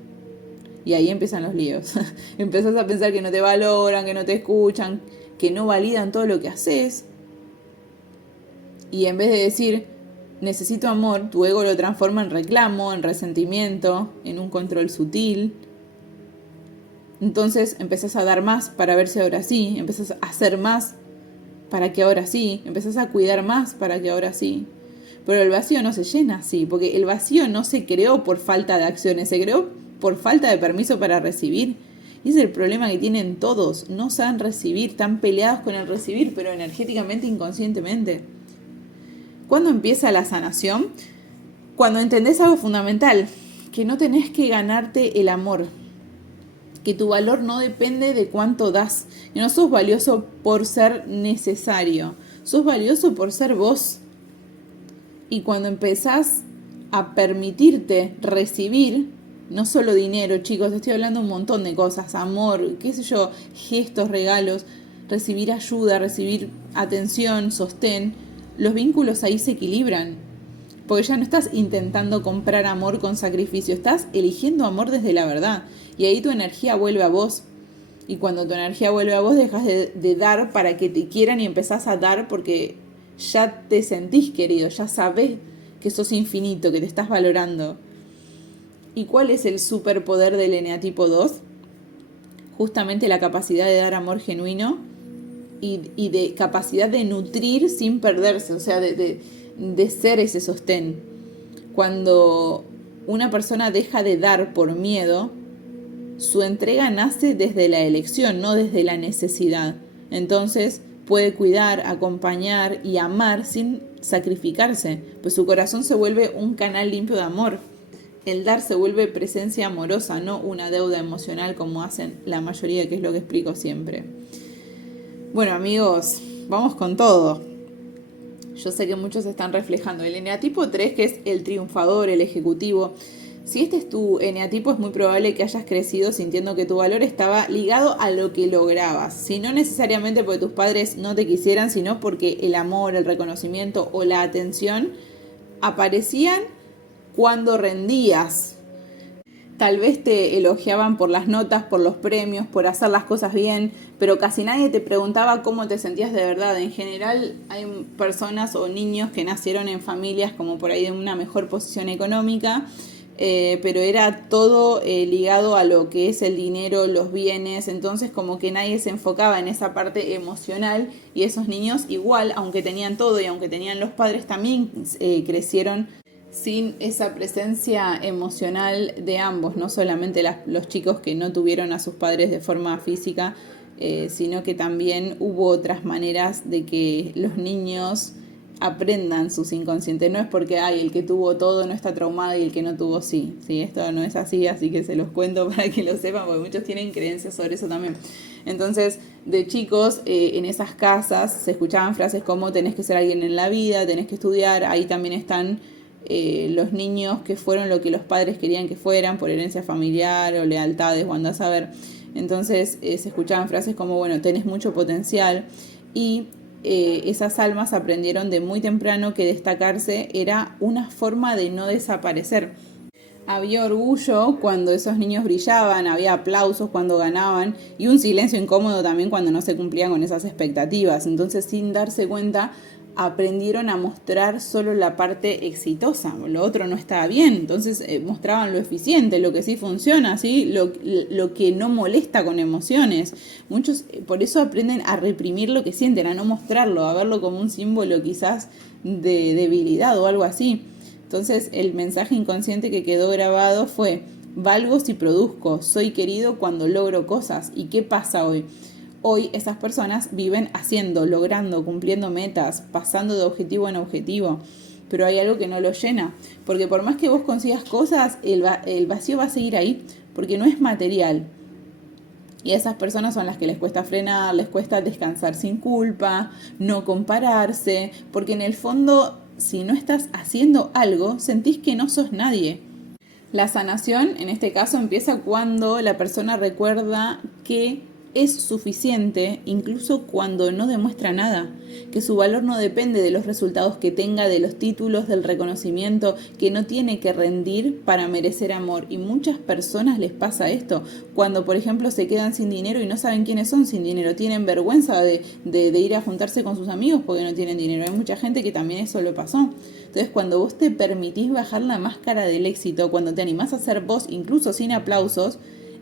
Y ahí empiezan los líos. Empezás a pensar que no te valoran, que no te escuchan, que no validan todo lo que haces. Y en vez de decir, necesito amor, tu ego lo transforma en reclamo, en resentimiento, en un control sutil. Entonces empezás a dar más para ver si ahora sí, empezás a hacer más para que ahora sí, empezás a cuidar más para que ahora sí. Pero el vacío no se llena así, porque el vacío no se creó por falta de acciones, se creó por falta de permiso para recibir. Y ese es el problema que tienen todos, no saben recibir, están peleados con el recibir, pero energéticamente, inconscientemente. ¿Cuándo empieza la sanación? Cuando entendés algo fundamental, que no tenés que ganarte el amor, que tu valor no depende de cuánto das, que no sos valioso por ser necesario, sos valioso por ser vos. Y cuando empezás a permitirte recibir, no solo dinero, chicos, estoy hablando de un montón de cosas, amor, qué sé yo, gestos, regalos, recibir ayuda, recibir atención, sostén, los vínculos ahí se equilibran. Porque ya no estás intentando comprar amor con sacrificio, estás eligiendo amor desde la verdad. Y ahí tu energía vuelve a vos. Y cuando tu energía vuelve a vos, dejas de dar para que te quieran y empezás a dar porque ya te sentís querido, ya sabés que sos infinito, que te estás valorando. ¿Y cuál es el superpoder del eneatipo 2? Justamente la capacidad de dar amor genuino y de capacidad de nutrir sin perderse, o sea, de ser ese sostén. Cuando una persona deja de dar por miedo, su entrega nace desde la elección, no desde la necesidad. Entonces puede cuidar, acompañar y amar sin sacrificarse, pues su corazón se vuelve un canal limpio de amor. El dar se vuelve presencia amorosa, no una deuda emocional como hacen la mayoría, que es lo que explico siempre. Bueno, amigos, vamos con todo. Yo sé que muchos están reflejando el eneatipo 3, que es el triunfador, el ejecutivo. Si este es tu eneatipo, es muy probable que hayas crecido sintiendo que tu valor estaba ligado a lo que lograbas. Si no necesariamente porque tus padres no te quisieran, sino porque el amor, el reconocimiento o la atención aparecían cuando rendías. Tal vez te elogiaban por las notas, por los premios, por hacer las cosas bien, pero casi nadie te preguntaba cómo te sentías de verdad. En general hay personas o niños que nacieron en familias como por ahí de una mejor posición económica, pero era todo ligado a lo que es el dinero, los bienes, entonces como que nadie se enfocaba en esa parte emocional y esos niños igual, aunque tenían todo y aunque tenían los padres, también crecieron sin esa presencia emocional de ambos, no solamente los chicos que no tuvieron a sus padres de forma física, sino que también hubo otras maneras de que los niños aprendan sus inconscientes. No es porque el que tuvo todo no está traumado y el que no tuvo sí. Esto no es así, así que se los cuento para que lo sepan, porque muchos tienen creencias sobre eso también. Entonces, de chicos, en esas casas se escuchaban frases como tenés que ser alguien en la vida, tenés que estudiar. Ahí también están los niños que fueron lo que los padres querían que fueran por herencia familiar o lealtades o andás a ver. Entonces se escuchaban frases como, bueno, tenés mucho potencial, y esas almas aprendieron de muy temprano que destacarse era una forma de no desaparecer. Había orgullo cuando esos niños brillaban, había aplausos cuando ganaban y un silencio incómodo también cuando no se cumplían con esas expectativas. Entonces, sin darse cuenta, aprendieron a mostrar solo la parte exitosa, lo otro no estaba bien, entonces mostraban lo eficiente, lo que sí funciona, ¿sí? Lo que no molesta con emociones. Muchos por eso aprenden a reprimir lo que sienten, a no mostrarlo, a verlo como un símbolo quizás de debilidad o algo así. Entonces el mensaje inconsciente que quedó grabado fue: valgo si produzco, soy querido cuando logro cosas. ¿Y qué pasa hoy? Hoy esas personas viven haciendo, logrando, cumpliendo metas, pasando de objetivo en objetivo, pero hay algo que no lo llena, porque por más que vos consigas cosas, el vacío va a seguir ahí, porque no es material. Y a esas personas son las que les cuesta frenar, les cuesta descansar sin culpa, no compararse, porque en el fondo, si no estás haciendo algo, sentís que no sos nadie. La sanación, en este caso, empieza cuando la persona recuerda que es suficiente incluso cuando no demuestra nada, que su valor no depende de los resultados que tenga, de los títulos, del reconocimiento, que no tiene que rendir para merecer amor. Y muchas personas les pasa esto, cuando por ejemplo se quedan sin dinero y no saben quiénes son sin dinero, tienen vergüenza de ir a juntarse con sus amigos porque no tienen dinero. Hay mucha gente que también eso lo pasó. Entonces cuando vos te permitís bajar la máscara del éxito, cuando te animás a ser vos incluso sin aplausos,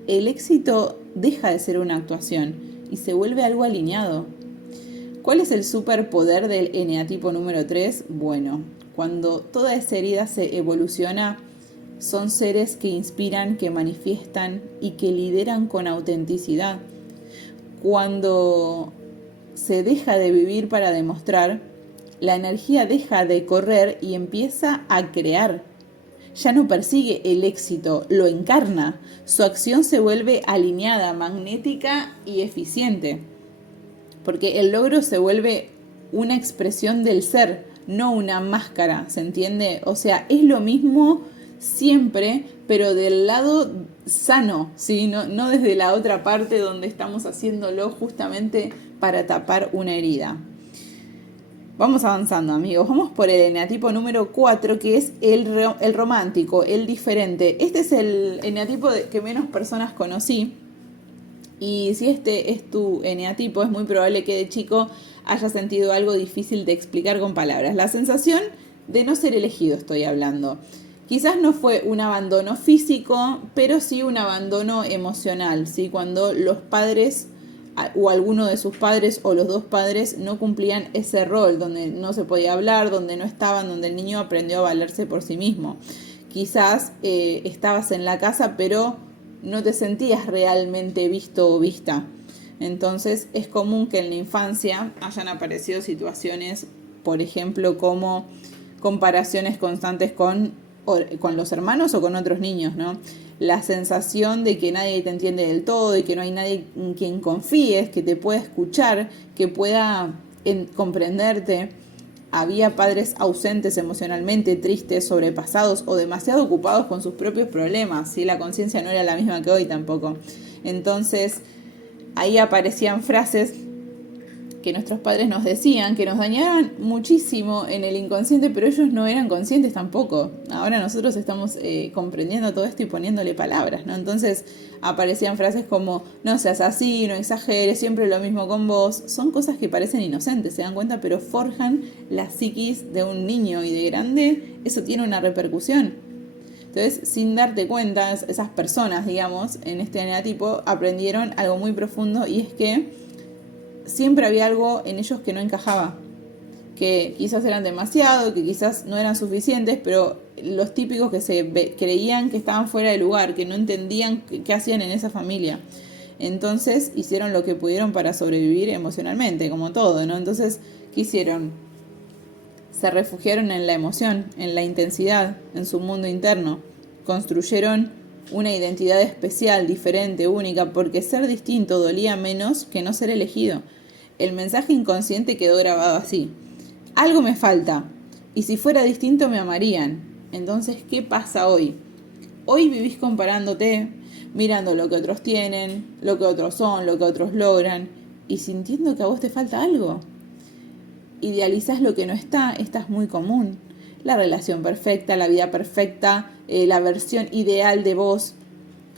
el éxito deja de ser una actuación y se vuelve algo alineado. ¿Cuál es el superpoder del eneatipo número 3? Bueno, cuando toda esa herida se evoluciona, son seres que inspiran, que manifiestan y que lideran con autenticidad. Cuando se deja de vivir para demostrar, la energía deja de correr y empieza a crear. Ya no persigue el éxito, lo encarna. Su acción se vuelve alineada, magnética y eficiente. Porque el logro se vuelve una expresión del ser, no una máscara, ¿se entiende? O sea, es lo mismo siempre, pero del lado sano, ¿sí? No desde la otra parte donde estamos haciéndolo justamente para tapar una herida. Vamos avanzando, amigos. Vamos por el eneatipo número 4, que es el romántico, el diferente. Este es el eneatipo que menos personas conocí. Y si este es tu eneatipo, es muy probable que de chico hayas sentido algo difícil de explicar con palabras. La sensación de no ser elegido estoy hablando. Quizás no fue un abandono físico, pero sí un abandono emocional, ¿sí? Cuando los padres o alguno de sus padres o los dos padres no cumplían ese rol, donde no se podía hablar, donde no estaban, donde el niño aprendió a valerse por sí mismo. Quizás estabas en la casa, pero no te sentías realmente visto o vista. Entonces es común que en la infancia hayan aparecido situaciones, por ejemplo, como comparaciones constantes con los hermanos o con otros niños, ¿no? La sensación de que nadie te entiende del todo y que no hay nadie en quien confíes, que te pueda escuchar, que pueda comprenderte. Había padres ausentes emocionalmente, tristes, sobrepasados o demasiado ocupados con sus propios problemas, ¿sí? La conciencia no era la misma que hoy tampoco. Entonces, ahí aparecían frases que nuestros padres nos decían, que nos dañaban muchísimo en el inconsciente, pero ellos no eran conscientes tampoco. Ahora nosotros estamos comprendiendo todo esto y poniéndole palabras, ¿no? Entonces aparecían frases como: no seas así, no exageres, siempre lo mismo con vos. Son cosas que parecen inocentes, se dan cuenta, pero forjan la psiquis de un niño, y de grande eso tiene una repercusión. Entonces, sin darte cuenta, esas personas, digamos, en este eneatipo, aprendieron algo muy profundo, y es que siempre había algo en ellos que no encajaba, que quizás eran demasiado, que quizás no eran suficientes, pero los típicos que creían que estaban fuera de lugar, que no entendían qué hacían en esa familia. Entonces hicieron lo que pudieron para sobrevivir emocionalmente, como todo, ¿no? Entonces, ¿qué hicieron? Se refugiaron en la emoción, en la intensidad, en su mundo interno. Construyeron una identidad especial, diferente, única, porque ser distinto dolía menos que no ser elegido. El mensaje inconsciente quedó grabado así: algo me falta, y si fuera distinto me amarían. Entonces, ¿qué pasa hoy? Hoy vivís comparándote, mirando lo que otros tienen, lo que otros son, lo que otros logran, y sintiendo que a vos te falta algo. Idealizás lo que no está, esta es muy común. La relación perfecta, la vida perfecta, la versión ideal de vos.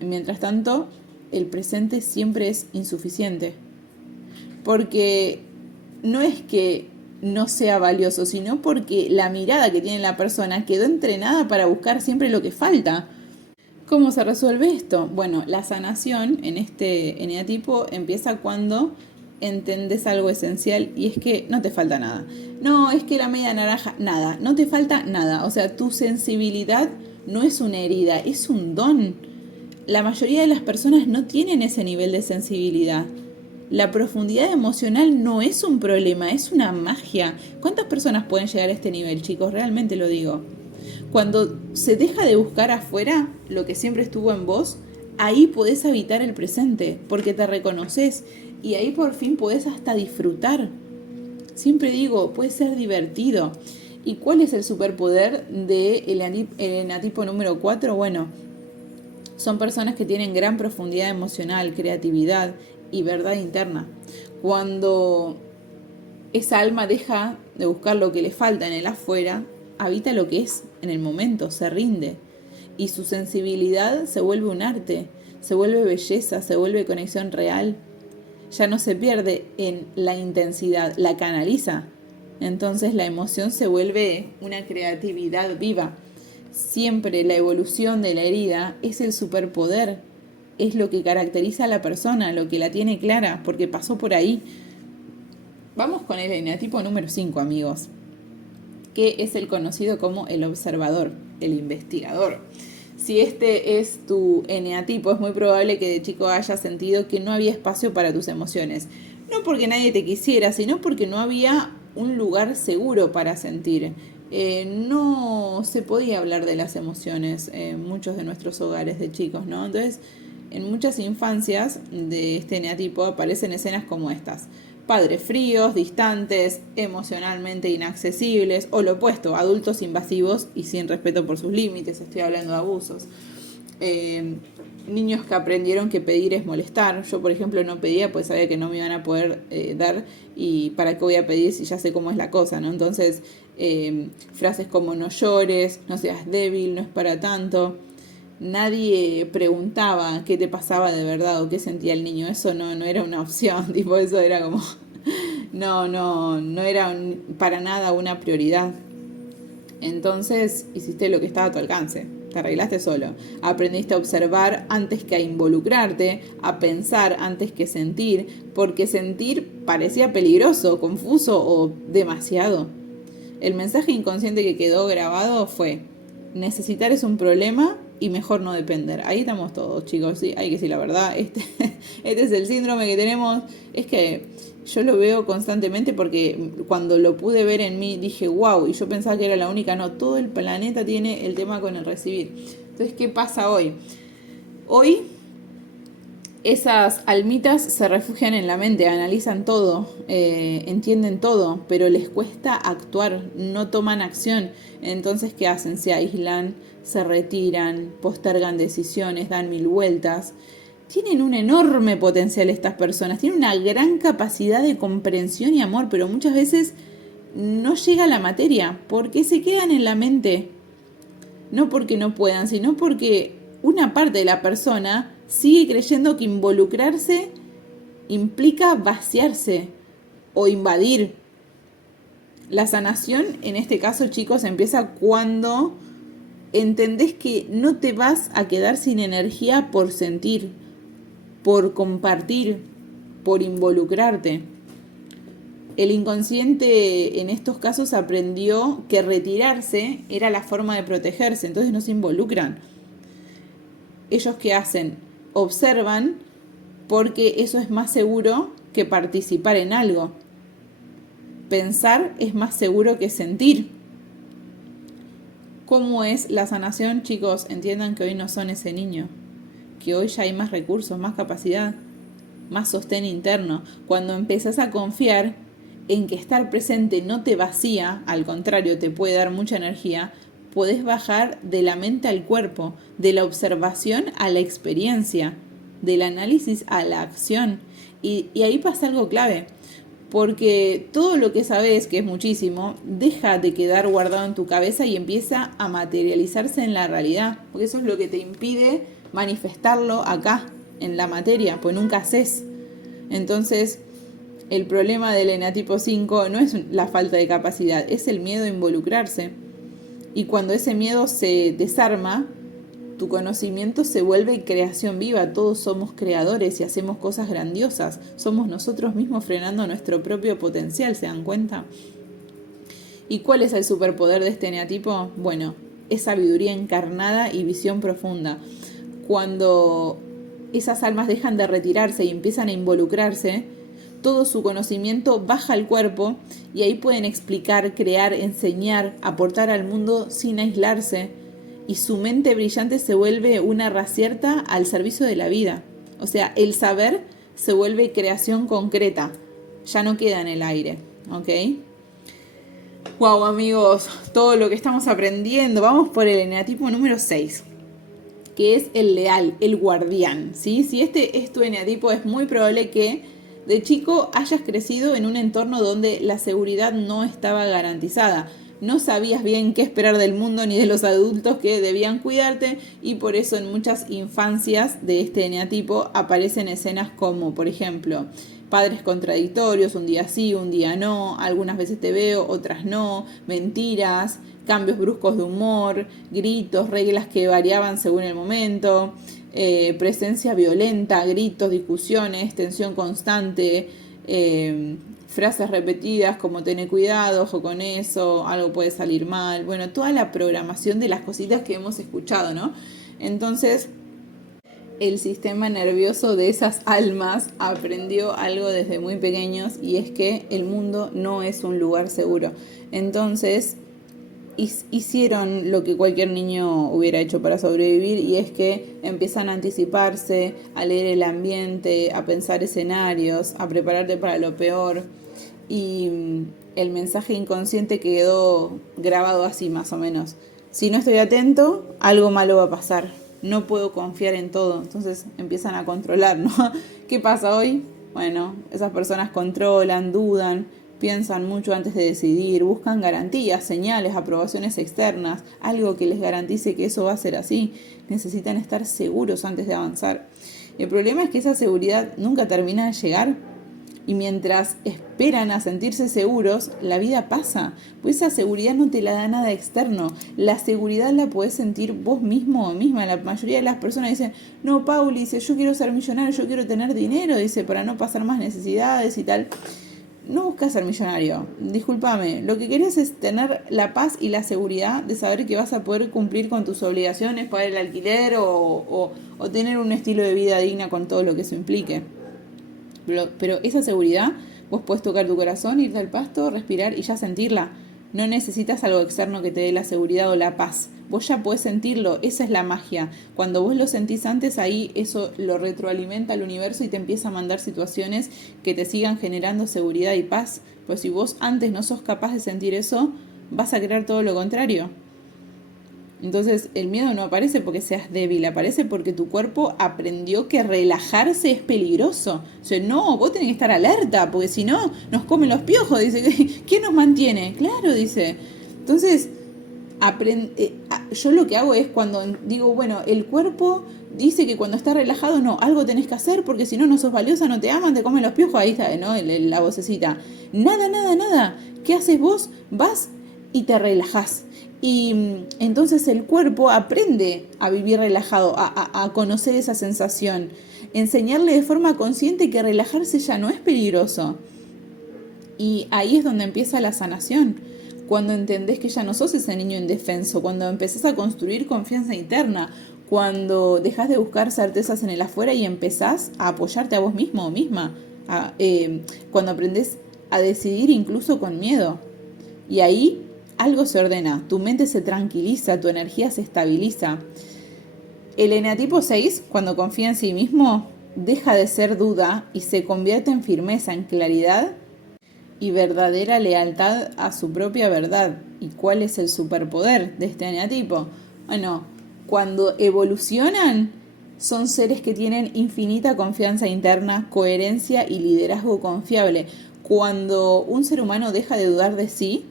Mientras tanto, el presente siempre es insuficiente. Porque no es que no sea valioso, sino porque la mirada que tiene la persona quedó entrenada para buscar siempre lo que falta. ¿Cómo se resuelve esto? Bueno, la sanación en este eneatipo empieza cuando entendés algo esencial y es que no te falta nada. No, es que la media naranja, nada, no te falta nada. O sea, tu sensibilidad no es una herida, es un don. La mayoría de las personas no tienen ese nivel de sensibilidad. La profundidad emocional no es un problema, es una magia. ¿Cuántas personas pueden llegar a este nivel, chicos? Realmente lo digo. Cuando se deja de buscar afuera lo que siempre estuvo en vos, ahí podés habitar el presente, porque te reconoces y ahí por fin podés hasta disfrutar. Siempre digo, puede ser divertido. ¿Y cuál es el superpoder del eneatipo número 4? Bueno, son personas que tienen gran profundidad emocional, creatividad y verdad interna. Cuando esa alma deja de buscar lo que le falta en el afuera, habita lo que es en el momento, se rinde. Y su sensibilidad se vuelve un arte, se vuelve belleza, se vuelve conexión real. Ya no se pierde en la intensidad, la canaliza. Entonces la emoción se vuelve una creatividad viva. Siempre la evolución de la herida es el superpoder, es lo que caracteriza a la persona, lo que la tiene clara, porque pasó por ahí. Vamos con el eneatipo número 5, amigos, que es el conocido como el observador, el investigador. Si este es tu eneatipo, es muy probable que de chico hayas sentido que no había espacio para tus emociones. No porque nadie te quisiera, sino porque no había un lugar seguro para sentir. No se podía hablar de las emociones en muchos de nuestros hogares de chicos, ¿no? Entonces, en muchas infancias de este eneatipo aparecen escenas como estas. Padres fríos, distantes, emocionalmente inaccesibles, o lo opuesto, adultos invasivos y sin respeto por sus límites, estoy hablando de abusos. Niños que aprendieron que pedir es molestar. Yo, por ejemplo, no pedía pues sabía que no me iban a poder dar, y ¿para qué voy a pedir si ya sé cómo es la cosa, ¿no? Entonces, frases como no llores, no seas débil, no es para tanto. Nadie preguntaba qué te pasaba de verdad o qué sentía el niño. Eso no era una opción, tipo, eso era como no era para nada una prioridad. Entonces hiciste lo que estaba a tu alcance, te arreglaste solo. Aprendiste a observar antes que a involucrarte, a pensar antes que sentir, porque sentir parecía peligroso, confuso o demasiado. El mensaje inconsciente que quedó grabado fue: necesitar es un problema y mejor no depender. Ahí estamos todos, chicos, sí, hay que decir la verdad. Este es el síndrome que tenemos. Es que yo lo veo constantemente porque cuando lo pude ver en mí dije, wow, y yo pensaba que era la única. No, todo el planeta tiene el tema con el recibir. Entonces, ¿qué pasa hoy? Hoy esas almitas se refugian en la mente, analizan todo, entienden todo, pero les cuesta actuar, no toman acción. Entonces, ¿qué hacen? Se aíslan, se retiran, postergan decisiones, dan 1000 vueltas. Tienen un enorme potencial estas personas, tienen una gran capacidad de comprensión y amor, pero muchas veces no llega a la materia, porque se quedan en la mente. No porque no puedan, sino porque una parte de la persona sigue creyendo que involucrarse implica vaciarse o invadir. La sanación, en este caso, chicos, empieza cuando entendés que no te vas a quedar sin energía por sentir, por compartir, por involucrarte. El inconsciente en estos casos aprendió que retirarse era la forma de protegerse, entonces no se involucran. ¿Ellos qué hacen? Observan, porque eso es más seguro que participar en algo. Pensar es más seguro que sentir. ¿Cómo es la sanación, chicos? Entiendan que hoy no son ese niño, que hoy ya hay más recursos, más capacidad, más sostén interno. Cuando empezás a confiar en que estar presente no te vacía, al contrario, te puede dar mucha energía, podés bajar de la mente al cuerpo, de la observación a la experiencia, del análisis a la acción. Y ahí pasa algo clave, porque todo lo que sabes, que es muchísimo, deja de quedar guardado en tu cabeza y empieza a materializarse en la realidad, porque eso es lo que te impide manifestarlo acá, en la materia, pues nunca haces. Entonces, El problema del eneatipo 5 no es la falta de capacidad, es el miedo a involucrarse. Y cuando ese miedo se desarma, tu conocimiento se vuelve creación viva. Todos somos creadores y hacemos cosas grandiosas. Somos nosotros mismos frenando nuestro propio potencial, ¿se dan cuenta? ¿Y cuál es el superpoder de este eneatipo? Bueno, es sabiduría encarnada y visión profunda. Cuando esas almas dejan de retirarse y empiezan a involucrarse, todo su conocimiento baja al cuerpo y ahí pueden explicar, crear, enseñar, aportar al mundo sin aislarse, y su mente brillante se vuelve una racierta al servicio de la vida. O sea, el saber se vuelve creación concreta, ya no queda en el aire, ¿ok? Wow, amigos, todo lo que estamos aprendiendo. Vamos por el eneatipo número 6, que es el leal, el guardián, ¿sí? Si este es tu eneatipo, es muy probable que de chico hayas crecido en un entorno donde la seguridad no estaba garantizada. No sabías bien qué esperar del mundo ni de los adultos que debían cuidarte, y por eso en muchas infancias de este eneatipo aparecen escenas como, por ejemplo, padres contradictorios, un día sí, un día no, algunas veces te veo, otras no, mentiras, cambios bruscos de humor, gritos, reglas que variaban según el momento, presencia violenta, gritos, discusiones, tensión constante, frases repetidas como tené cuidado, ojo con eso, algo puede salir mal. Bueno, toda la programación de las cositas que hemos escuchado, ¿no? Entonces, el sistema nervioso de esas almas aprendió algo desde muy pequeños, y es que el mundo no es un lugar seguro. Entonces, hicieron lo que cualquier niño hubiera hecho para sobrevivir, y es que empiezan a anticiparse, a leer el ambiente, a pensar escenarios, a prepararte para lo peor. Y el mensaje inconsciente quedó grabado así más o menos: si no estoy atento, algo malo va a pasar, no puedo confiar en todo. Entonces empiezan a controlar, ¿no? ¿Qué pasa hoy? Bueno, esas personas controlan, dudan, piensan mucho antes de decidir, buscan garantías, señales, aprobaciones externas, algo que les garantice que eso va a ser así. Necesitan estar seguros antes de avanzar. Y el problema es que esa seguridad nunca termina de llegar. Y mientras esperan a sentirse seguros, la vida pasa. Pues esa seguridad no te la da nada externo. La seguridad la podés sentir vos mismo o misma. La mayoría de las personas dicen: no, Pauli, dice, yo quiero ser millonario, yo quiero tener dinero, dice, para no pasar más necesidades y tal. No buscas ser millonario, discúlpame. Lo que querés es tener la paz y la seguridad de saber que vas a poder cumplir con tus obligaciones, pagar el alquiler o tener un estilo de vida digna con todo lo que eso implique. Pero esa seguridad, vos podés tocar tu corazón, irte al pasto, respirar y ya sentirla. No necesitas algo externo que te dé la seguridad o la paz. Vos ya podés sentirlo, esa es la magia. Cuando vos lo sentís antes, ahí eso lo retroalimenta al universo y te empieza a mandar situaciones que te sigan generando seguridad y paz. Pues si vos antes no sos capaz de sentir eso, vas a crear todo lo contrario. Entonces el miedo no aparece porque seas débil, aparece porque tu cuerpo aprendió que relajarse es peligroso. O sea, no, vos tenés que estar alerta, porque si no, nos comen los piojos. Dice, ¿quién nos mantiene? Claro, dice. Entonces, yo lo que hago es cuando digo, bueno, el cuerpo dice que cuando está relajado, no, algo tenés que hacer porque si no, no sos valiosa, no te aman, te comen los piojos. Ahí está, ¿no? La vocecita. Nada. ¿Qué haces vos? Vas y te relajás. Y entonces el cuerpo aprende a vivir relajado, a conocer esa sensación. Enseñarle de forma consciente que relajarse ya no es peligroso. Y ahí es donde empieza la sanación. Cuando entendés que ya no sos ese niño indefenso, cuando empezás a construir confianza interna, cuando dejás de buscar certezas en el afuera y empezás a apoyarte a vos mismo o misma, cuando aprendés a decidir incluso con miedo. Y ahí algo se ordena, tu mente se tranquiliza, tu energía se estabiliza. El eneatipo 6, cuando confía en sí mismo, deja de ser duda y se convierte en firmeza, en claridad y verdadera lealtad a su propia verdad. ¿Y cuál es el superpoder de este eneatipo? Bueno, cuando evolucionan, son seres que tienen infinita confianza interna, coherencia y liderazgo confiable. Cuando un ser humano deja de dudar de sí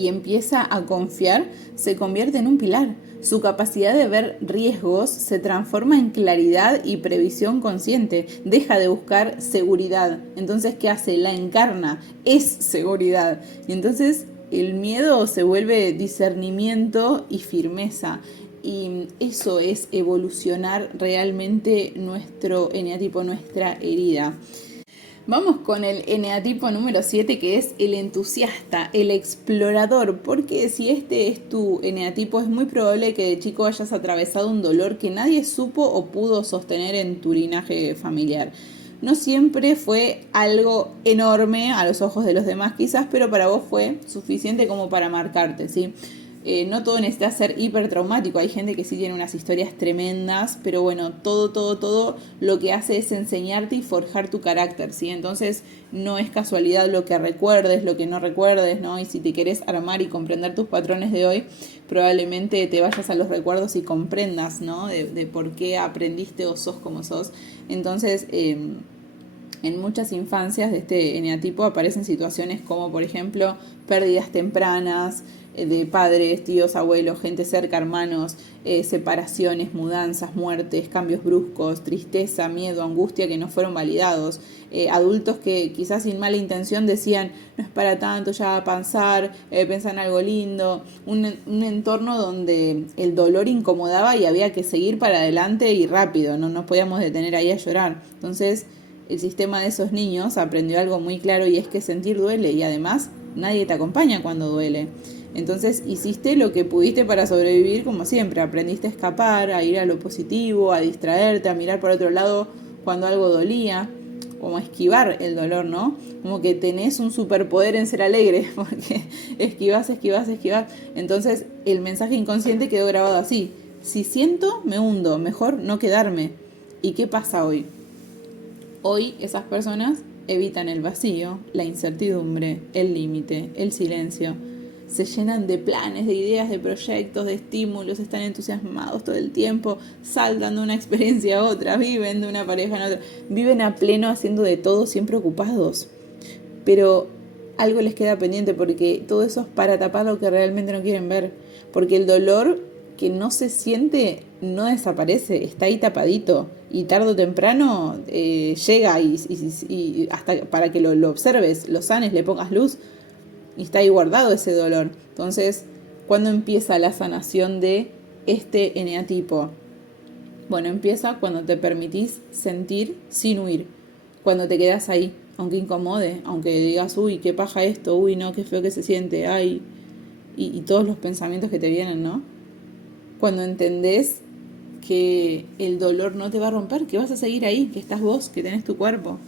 y empieza a confiar, se convierte en un pilar. Su capacidad de ver riesgos se transforma en claridad y previsión consciente. Deja de buscar seguridad. Entonces, ¿qué hace? La encarna. Es seguridad. Y entonces el miedo se vuelve discernimiento y firmeza. Y eso es evolucionar realmente nuestro eneatipo, nuestra herida. Vamos con el eneatipo número 7, que es el entusiasta, el explorador, porque si este es tu eneatipo, es muy probable que de chico hayas atravesado un dolor que nadie supo o pudo sostener en tu linaje familiar. No siempre fue algo enorme a los ojos de los demás quizás, pero para vos fue suficiente como para marcarte, ¿sí? No todo necesita ser hipertraumático, hay gente que sí tiene unas historias tremendas, pero bueno, todo lo que hace es enseñarte y forjar tu carácter, ¿sí? Entonces no es casualidad lo que recuerdes, lo que no recuerdes, ¿no? Y si te querés armar y comprender tus patrones de hoy, probablemente te vayas a los recuerdos y comprendas, ¿no? De por qué aprendiste o sos como sos. Entonces, en muchas infancias de este eneatipo aparecen situaciones como, por ejemplo, pérdidas tempranas de padres, tíos, abuelos, gente cerca, hermanos, separaciones, mudanzas, muertes, cambios bruscos, tristeza, miedo, angustia que no fueron validados, adultos que quizás sin mala intención decían no es para tanto, ya va a pasar, pensá en algo lindo, un entorno donde el dolor incomodaba y había que seguir para adelante y rápido, no nos podíamos detener ahí a llorar. Entonces el sistema de esos niños aprendió algo muy claro, y es que sentir duele, y además nadie te acompaña cuando duele. Entonces hiciste lo que pudiste para sobrevivir, como siempre. Aprendiste a escapar, a ir a lo positivo, a distraerte, a mirar por otro lado cuando algo dolía, como a esquivar el dolor, ¿no? Como que tenés un superpoder en ser alegre, porque esquivás. Entonces el mensaje inconsciente quedó grabado así: si siento, me hundo, mejor no quedarme. ¿Y qué pasa hoy? Hoy esas personas evitan el vacío, la incertidumbre, el límite, el silencio. Se llenan de planes, de ideas, de proyectos, de estímulos, están entusiasmados todo el tiempo, saltan de una experiencia a otra, viven de una pareja en otra, viven a pleno haciendo de todo, siempre ocupados. Pero algo les queda pendiente, porque todo eso es para tapar lo que realmente no quieren ver. Porque el dolor que no se siente no desaparece, está ahí tapadito, y tarde o temprano llega y hasta para que lo observes, lo sanes, le pongas luz, y está ahí guardado ese dolor. Entonces, ¿cuándo empieza la sanación de este eneatipo? Bueno, empieza cuando te permitís sentir sin huir, cuando te quedas ahí, aunque incomode, aunque digas, uy, qué paja esto, uy, no, qué feo que se siente, ay, y todos los pensamientos que te vienen, ¿no? Cuando entendés que el dolor no te va a romper, que vas a seguir ahí, que estás vos, que tenés tu cuerpo.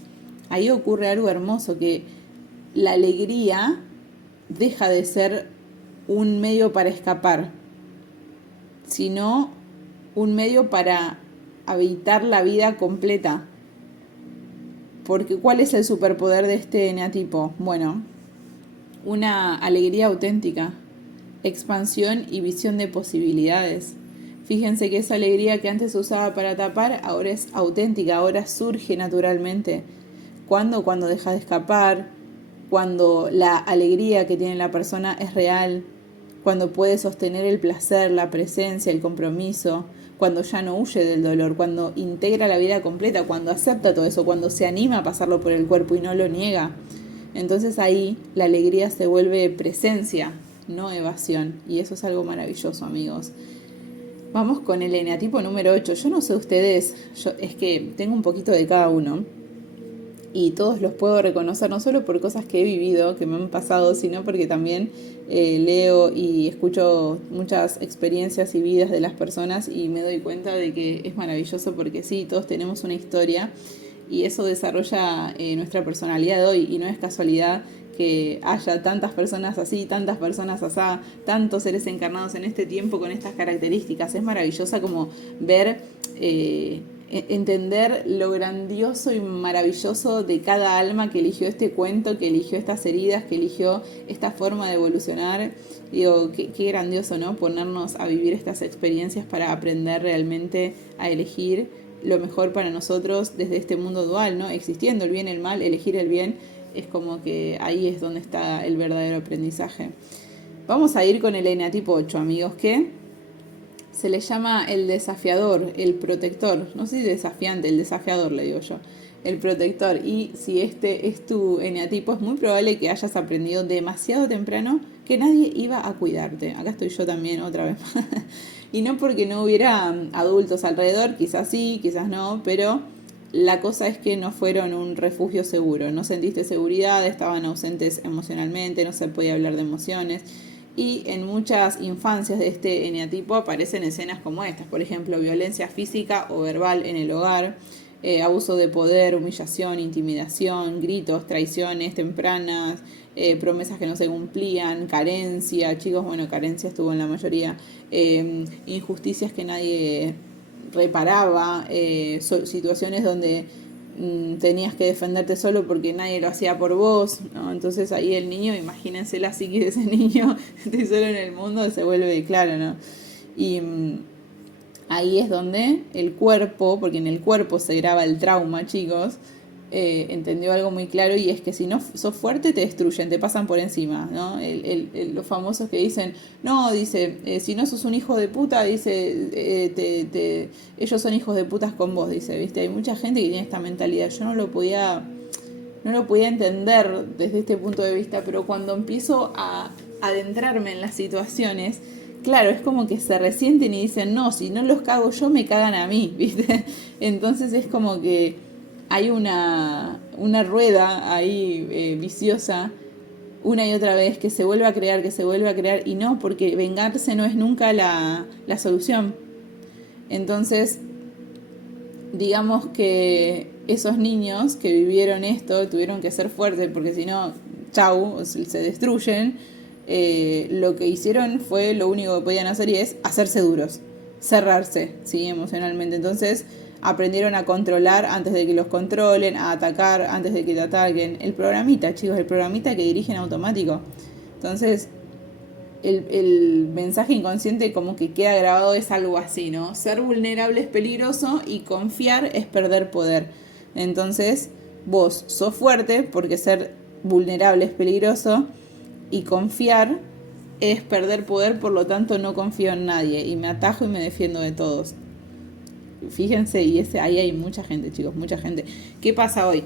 Ahí ocurre algo hermoso, que la alegría deja de ser un medio para escapar, sino un medio para habitar la vida completa. Porque ¿cuál es el superpoder de este eneatipo? Bueno, una alegría auténtica, expansión y visión de posibilidades. Fíjense que esa alegría que antes se usaba para tapar, ahora es auténtica, ahora surge naturalmente. ¿Cuándo? Cuando deja de escapar, cuando la alegría que tiene la persona es real, cuando puede sostener el placer, la presencia, el compromiso, cuando ya no huye del dolor, cuando integra la vida completa, cuando acepta todo eso, cuando se anima a pasarlo por el cuerpo y no lo niega. Entonces ahí la alegría se vuelve presencia, no evasión. Y eso es algo maravilloso, amigos. Vamos con el eneatipo número 8. Yo no sé ustedes, es que tengo un poquito de cada uno. Y todos los puedo reconocer, no solo por cosas que he vivido, que me han pasado, sino porque también leo y escucho muchas experiencias y vidas de las personas, y me doy cuenta de que es maravilloso, porque sí, todos tenemos una historia y eso desarrolla nuestra personalidad de hoy, y no es casualidad que haya tantas personas así, tantas personas asá, tantos seres encarnados en este tiempo con estas características. Es maravillosa como ver, entender lo grandioso y maravilloso de cada alma que eligió este cuento, que eligió estas heridas, que eligió esta forma de evolucionar. Digo, qué grandioso, ¿no? Ponernos a vivir estas experiencias para aprender realmente a elegir lo mejor para nosotros desde este mundo dual, ¿no? Existiendo el bien y el mal, elegir el bien es como que ahí es donde está el verdadero aprendizaje. Vamos a ir con el eneatipo 8, amigos, que se le llama el desafiador, el protector. No sé si desafiante, el desafiador le digo yo. El protector. Y si este es tu eneatipo, es muy probable que hayas aprendido demasiado temprano que nadie iba a cuidarte. Acá estoy yo también otra vez. Y no porque no hubiera adultos alrededor, quizás sí, quizás no, pero la cosa es que no fueron un refugio seguro. No sentiste seguridad, estaban ausentes emocionalmente, no se podía hablar de emociones. Y en muchas infancias de este eneatipo aparecen escenas como estas. Por ejemplo, violencia física o verbal en el hogar, abuso de poder, humillación, intimidación, gritos, traiciones tempranas, promesas que no se cumplían, carencia, chicos, bueno, carencia estuvo en la mayoría, injusticias que nadie reparaba, situaciones donde tenías que defenderte solo porque nadie lo hacía por vos, ¿no? Entonces ahí el niño, imagínense la psique de ese niño, estoy solo en el mundo, se vuelve claro, ¿no? Y ahí es donde el cuerpo, porque en el cuerpo se graba el trauma, chicos, entendió algo muy claro, y es que si no sos fuerte te destruyen, te pasan por encima, ¿no? Los famosos que dicen, no, dice, si no sos un hijo de puta, dice, ellos son hijos de putas con vos, dice, ¿viste? Hay mucha gente que tiene esta mentalidad. Yo no lo podía entender desde este punto de vista, pero cuando empiezo a adentrarme en las situaciones, claro, es como que se resienten y dicen, no, si no los cago yo, me cagan a mí, ¿viste? Entonces es como que hay una rueda ahí viciosa, una y otra vez, que se vuelve a crear, y no, porque vengarse no es nunca la solución. Entonces, digamos que esos niños que vivieron esto tuvieron que ser fuertes, porque si no, chau, se destruyen. Lo que hicieron fue lo único que podían hacer, y es hacerse duros, cerrarse, ¿sí? Emocionalmente. Entonces aprendieron a controlar antes de que los controlen, a atacar antes de que te ataquen. El programita, chicos, el programita que dirige en automático. Entonces el mensaje inconsciente como que queda grabado es algo así, ¿no? Ser vulnerable es peligroso y confiar es perder poder. Entonces vos sos fuerte porque ser vulnerable es peligroso, y confiar es perder poder, por lo tanto no confío en nadie y me atajo y me defiendo de todos. Fíjense, y ahí hay mucha gente, chicos, mucha gente. ¿Qué pasa hoy?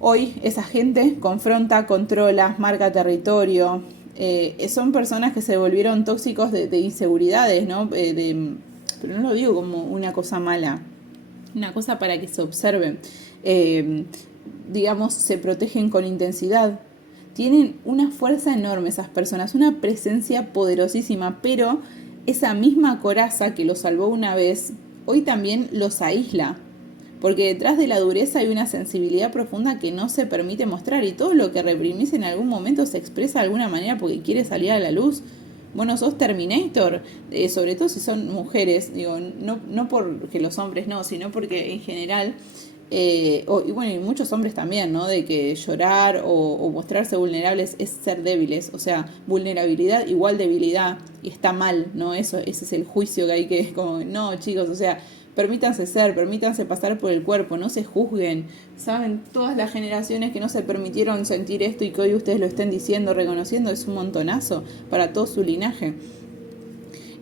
Hoy esa gente confronta, controla, marca territorio. Son personas que se volvieron tóxicos de inseguridades, ¿no? Pero no lo digo como una cosa mala, una cosa para que se observen. Digamos, se protegen con intensidad. Tienen una fuerza enorme esas personas, una presencia poderosísima, pero esa misma coraza que los salvó una vez, hoy también los aísla, porque detrás de la dureza hay una sensibilidad profunda que no se permite mostrar, y todo lo que reprimís en algún momento se expresa de alguna manera porque quiere salir a la luz. Bueno, sos Terminator, sobre todo si son mujeres, digo, no porque los hombres no, sino porque en general, y bueno, y muchos hombres también, ¿no? De que llorar o mostrarse vulnerables es ser débiles, o sea, vulnerabilidad igual debilidad, y está mal, ¿no? Ese es el juicio que hay que, como, no, chicos, o sea, permítanse ser, permítanse pasar por el cuerpo, no se juzguen. Saben, todas las generaciones que no se permitieron sentir esto y que hoy ustedes lo estén diciendo, reconociendo, es un montonazo para todo su linaje.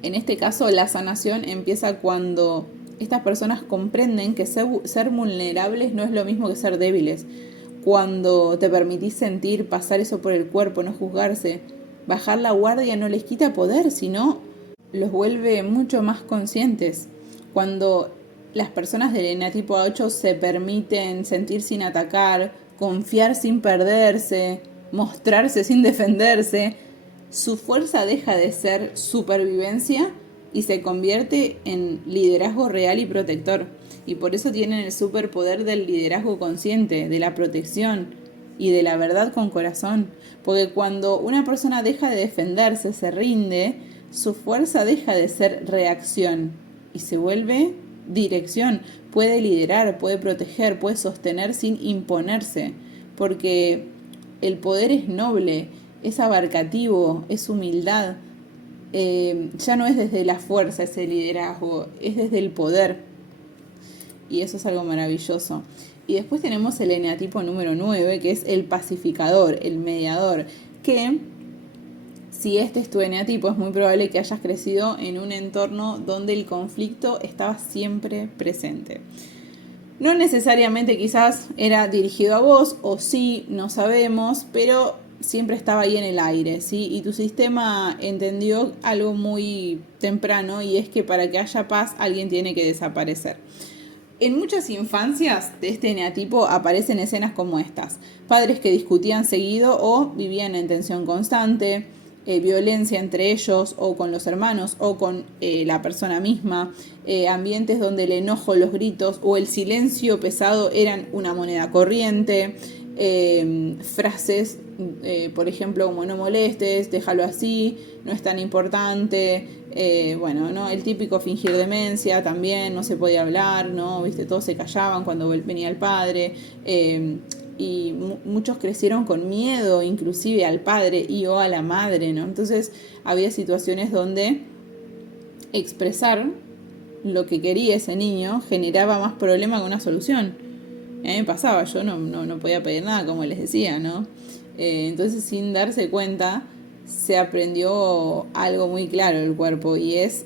En este caso, la sanación empieza cuando estas personas comprenden que ser vulnerables no es lo mismo que ser débiles. Cuando te permitís sentir, pasar eso por el cuerpo, no juzgarse, bajar la guardia no les quita poder, sino los vuelve mucho más conscientes. Cuando las personas del eneatipo 8 se permiten sentir sin atacar, confiar sin perderse, mostrarse sin defenderse, su fuerza deja de ser supervivencia y se convierte en liderazgo real y protector. Y por eso tienen el superpoder del liderazgo consciente, de la protección y de la verdad con corazón. Porque cuando una persona deja de defenderse, se rinde, su fuerza deja de ser reacción y se vuelve dirección. Puede liderar, puede proteger, puede sostener sin imponerse. Porque el poder es noble, es abarcativo, es humildad. Ya no es desde la fuerza ese liderazgo, es desde el poder, y eso es algo maravilloso. Y después tenemos el eneatipo número 9, que es el pacificador, el mediador, que Si este es tu eneatipo, es muy probable que hayas crecido en un entorno donde el conflicto estaba siempre presente. No necesariamente quizás era dirigido a vos, o sí, no sabemos, pero siempre estaba ahí en el aire, ¿sí? Y tu sistema entendió algo muy temprano, y es que para que haya paz alguien tiene que desaparecer. En muchas infancias de este eneatipo aparecen escenas como estas: padres que discutían seguido o vivían en tensión constante, violencia entre ellos o con los hermanos o con la persona misma, ambientes donde el enojo, los gritos o el silencio pesado eran una moneda corriente, frases, por ejemplo, como no molestes, déjalo así, no es tan importante, ¿no? El típico fingir demencia también, no se podía hablar, ¿no? ¿Viste? Todos se callaban cuando venía el padre, y muchos crecieron con miedo inclusive al padre y o a la madre, ¿no? Entonces había situaciones donde expresar lo que quería ese niño generaba más problema que una solución. A mí me pasaba, yo no podía pedir nada, como les decía, ¿no? Entonces, sin darse cuenta, se aprendió algo muy claro del cuerpo, y es: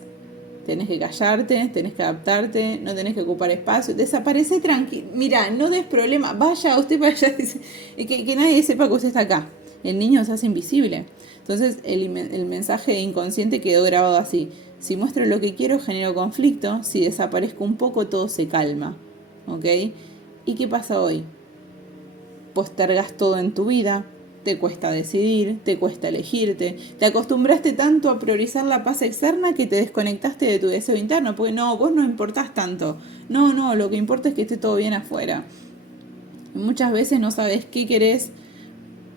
tenés que callarte, tenés que adaptarte, no tenés que ocupar espacio, desaparece tranquilo, mira, no des problema, vaya usted para allá, que nadie sepa que usted está acá. El niño se hace invisible. Entonces el mensaje inconsciente quedó grabado así: si muestro lo que quiero, genero conflicto; si desaparezco un poco, todo se calma. ¿Ok? ¿Y qué pasa hoy? Postergas todo en tu vida, te cuesta decidir, te cuesta elegirte, te acostumbraste tanto a priorizar la paz externa que te desconectaste de tu deseo interno, porque no, vos no importás tanto, no, lo que importa es que esté todo bien afuera. Muchas veces no sabes qué querés,